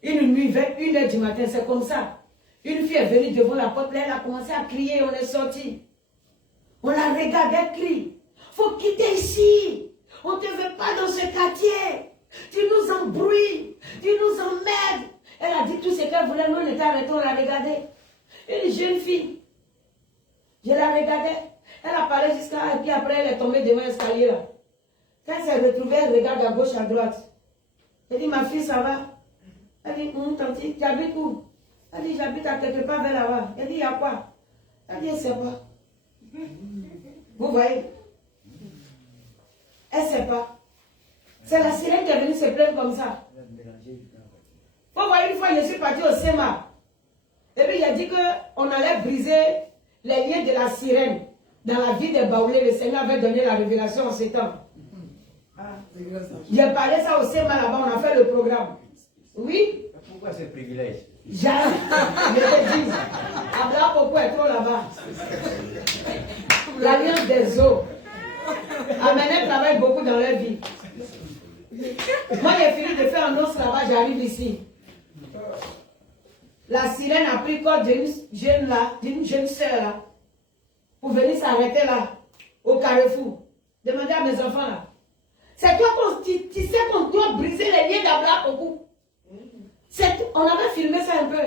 Une nuit, vers 1h du matin, c'est comme ça. Une fille est venue devant la porte, elle a commencé à crier, on est sorti. On la regardé, elle crie. Faut quitter ici. On ne te veut pas dans ce quartier. Tu nous embrouilles. Tu nous emmerdes. Elle a dit tout ce qu'elle voulait. Nous, on était arrêtés, on l'a regardée. Une jeune fille. Je la regardais. Elle a parlé jusqu'à... Et puis après, elle est tombée devant l'escalier là. Quand elle s'est retrouvée, elle regarde à gauche, à droite. Elle dit, ma fille, ça va? Elle dit, tanti, tu habites où? Elle dit, j'habite à quelque part vers là-bas. Elle dit, il y a quoi? Elle dit, elle ne sait pas. Vous voyez? Elle ne sait pas. C'est la sirène qui est venue se plaindre comme ça. Vous voyez, une fois, je suis parti au SEMA. Et puis, il a dit qu'on allait briser les liens de la sirène. Dans la vie des Baoulés, le Seigneur avait donné la révélation en ces temps. J'ai parlé ça au SEMA là-bas, on a fait le programme. Oui? Pourquoi ce privilège? Je te dis. Abraham, pourquoi est trop là-bas? L'alliance des eaux. Amener travaille beaucoup dans leur vie. Moi, j'ai fini de faire un os là-bas, j'arrive ici. La sirène a pris corps d'une jeune sœur là, pour venir s'arrêter là, au carrefour. Demandez à mes enfants là. C'est toi tu sais qu'on doit briser les liens d'Abraham beaucoup. On avait filmé ça un peu.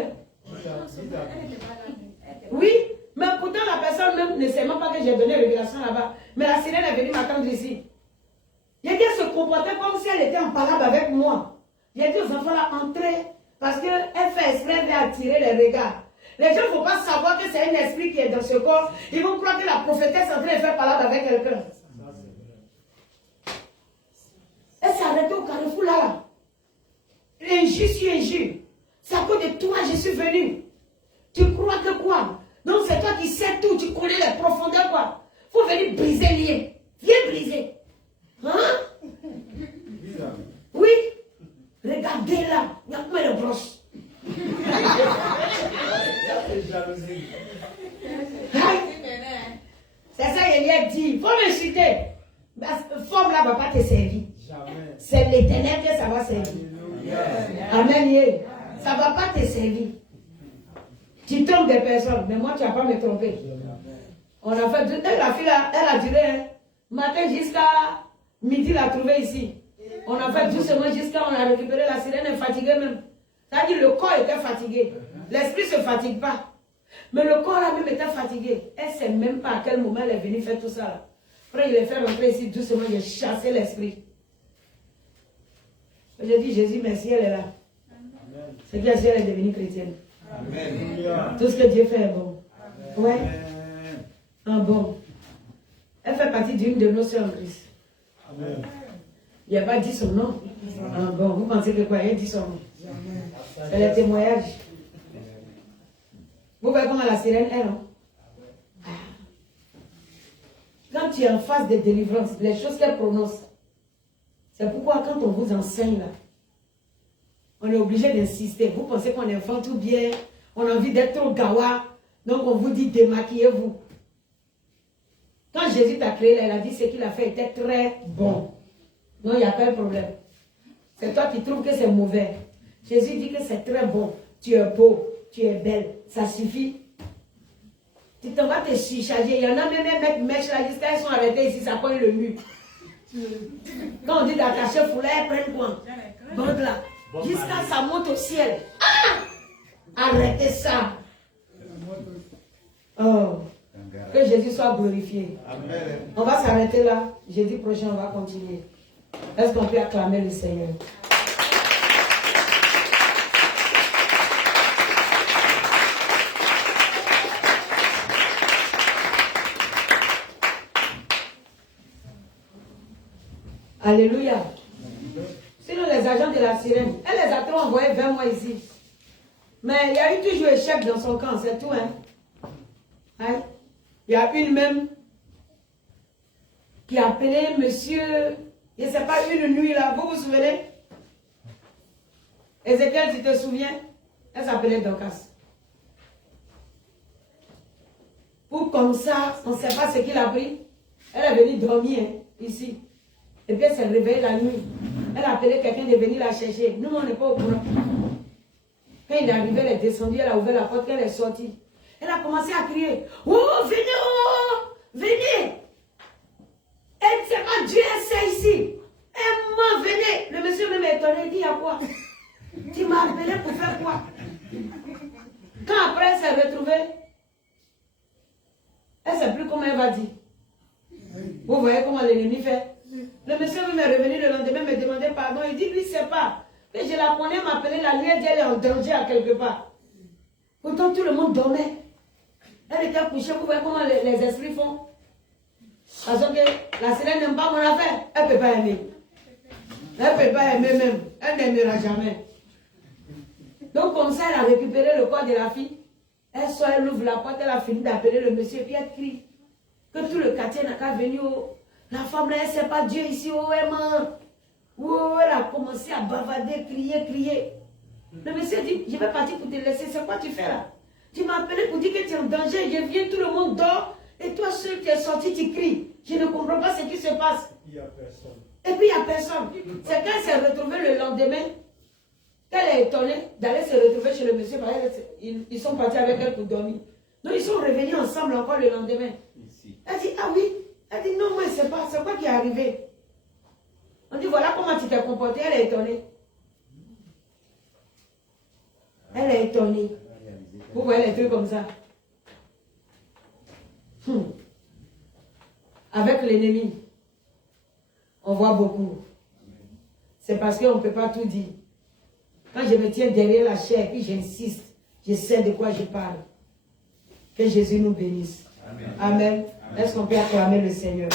Oui, mais pourtant la personne même ne sait même pas que j'ai donné révélation là-bas. Mais la sirène est venue m'attendre ici. Il a dit qu'elle se comportait comme si elle était en parade avec moi. J'ai dit aux enfants là, entrez, parce qu'elle fait exprès d'attirer les regards. Les gens ne vont pas savoir que c'est un esprit qui est dans ce corps. Ils vont croire que la prophétesse est en train de faire parade avec quelqu'un. Elle s'est arrêtée au carrefour là. Injure sur injure. C'est à cause de toi je suis venu. Tu crois que quoi? Donc c'est toi qui sais tout, tu connais les profondeurs quoi. Il faut venir briser les liens. Viens briser. Hein? Oui. Regardez là. Il y a combien de broches? C'est ça qu'il lui a dit. Il faut m'insulter. Forme là ne va pas te servir. C'est l'Éternel que ça va servir. Amen. Ça ne va pas te servir. Tu trompes des personnes, mais moi tu n'as pas me tromper. On a fait la fille là, elle a duré matin jusqu'à midi, l'a trouvée ici. On a fait doucement jusqu'à on a récupéré la sirène, elle est fatiguée même. C'est-à-dire le corps était fatigué. L'esprit ne se fatigue pas. Mais le corps là même était fatigué. Elle ne sait même pas à quel moment elle est venue faire tout ça là. Après il est fait rentrer ici doucement, il a chassé l'esprit. J'ai dit Jésus merci, elle est là. C'est bien si elle est devenue chrétienne. Amen. Tout ce que Dieu fait est bon. Amen. Ouais. Ah bon. Elle fait partie d'une de nos sœurs en Christ. Amen. Il n'a pas dit son nom. Ah bon, vous pensez que quoi? Elle dit son nom. C'est le témoignage. Vous voyez comment la sirène est, non? Quand tu es en phase de délivrance, les choses qu'elle prononce, C'est pourquoi quand on vous enseigne là, on est obligé d'insister. Vous pensez qu'on est enfant tout bien, on a envie d'être trop gawa, donc on vous dit démaquillez-vous. Quand Jésus t'a créé, là, il a dit ce qu'il a fait était très bon. Non, il n'y a pas de problème. C'est toi qui trouves que c'est mauvais. Jésus dit que c'est très bon. Tu es beau, tu es belle. Ça suffit. Tu t'en vas te surcharger. Il y en a même des mèches là, jusqu'à ils sont arrêtés ici, ça cogne le mur. Quand on dit d'attacher le foulard, elles prennent quoi? Bande là. Jusqu'à ça monte au ciel. Ah! Arrêtez ça. Oh. Que Jésus soit glorifié. Amen. On va s'arrêter là. Jeudi prochain, on va continuer. Est-ce qu'on peut acclamer le Seigneur? Alléluia. Sinon, les agents de la sirène, elle les a trop envoyés vers moi ici. Mais il y a eu toujours échec dans son camp, c'est tout. Hein? Il y a une même qui a appelé monsieur, je ne sais pas, une nuit là, vous vous souvenez? Ézéchiel, tu te souviens? Elle s'appelait Dorcas. Pour comme ça, on ne sait pas ce qu'il a pris. Elle est venue dormir ici. Et puis elle s'est réveillée la nuit. Elle a appelé quelqu'un de venir la chercher. Nous, on n'est pas au courant. Quand il est arrivé, elle est descendue, elle a ouvert la porte, elle est sortie. Elle a commencé à crier. Oh, venez, oh, venez. Elle ne sait pas, Dieu est ici. Et moi, venez. Le monsieur même est étonné, il dit, il y a quoi? Tu m'as appelé pour faire quoi? Quand après elle s'est retrouvée, elle ne sait plus comment elle va dire. Vous voyez comment l'ennemi fait? Le monsieur même est revenu le lendemain, me demandait pardon. Il dit, lui, il ne sait pas. Et je la connais, m'appeler la nuit, elle dit, elle est en danger à quelque part. Pourtant, tout le monde dormait. Elle était couchée, vous voyez comment les esprits font. Parce que la sirène n'aime pas mon affaire, elle ne peut pas aimer. Elle ne peut pas aimer même. Elle n'aimera jamais. Donc comme ça, elle a récupéré le corps de la fille. Elle sort, elle ouvre la porte, elle a fini d'appeler le monsieur, puis elle crie. Que tout le quartier n'a qu'à venir. Oh. La femme là, elle ne sait pas Dieu ici, oh, elle ment. Oh, elle a commencé à bavarder, crier. Le monsieur dit, je vais partir pour te laisser, c'est quoi tu fais là? Tu m'as appelé pour dire que tu es en danger, je viens, tout le monde dort. Et toi seul qui es sorti, tu cries. Je ne comprends pas ce qui se passe. Il n'y a personne. Et puis il n'y a personne. C'est quand elle s'est retrouvée le lendemain, qu'elle est étonnée d'aller se retrouver chez le monsieur. Ils sont partis avec elle pour dormir. Donc ils sont revenus ensemble encore le lendemain. Ici. Elle dit, ah oui. Elle dit, non, moi je ne sais pas. C'est quoi qui est arrivé? On dit, voilà comment tu t'es comporté. Elle est étonnée. Elle est étonnée. Vous voyez les trucs comme ça. Avec l'ennemi, on voit beaucoup. C'est parce qu'on ne peut pas tout dire. Quand je me tiens derrière la chair, puis j'insiste, je sais de quoi je parle. Que Jésus nous bénisse. Amen. Amen. Est-ce qu'on peut acclamer le Seigneur?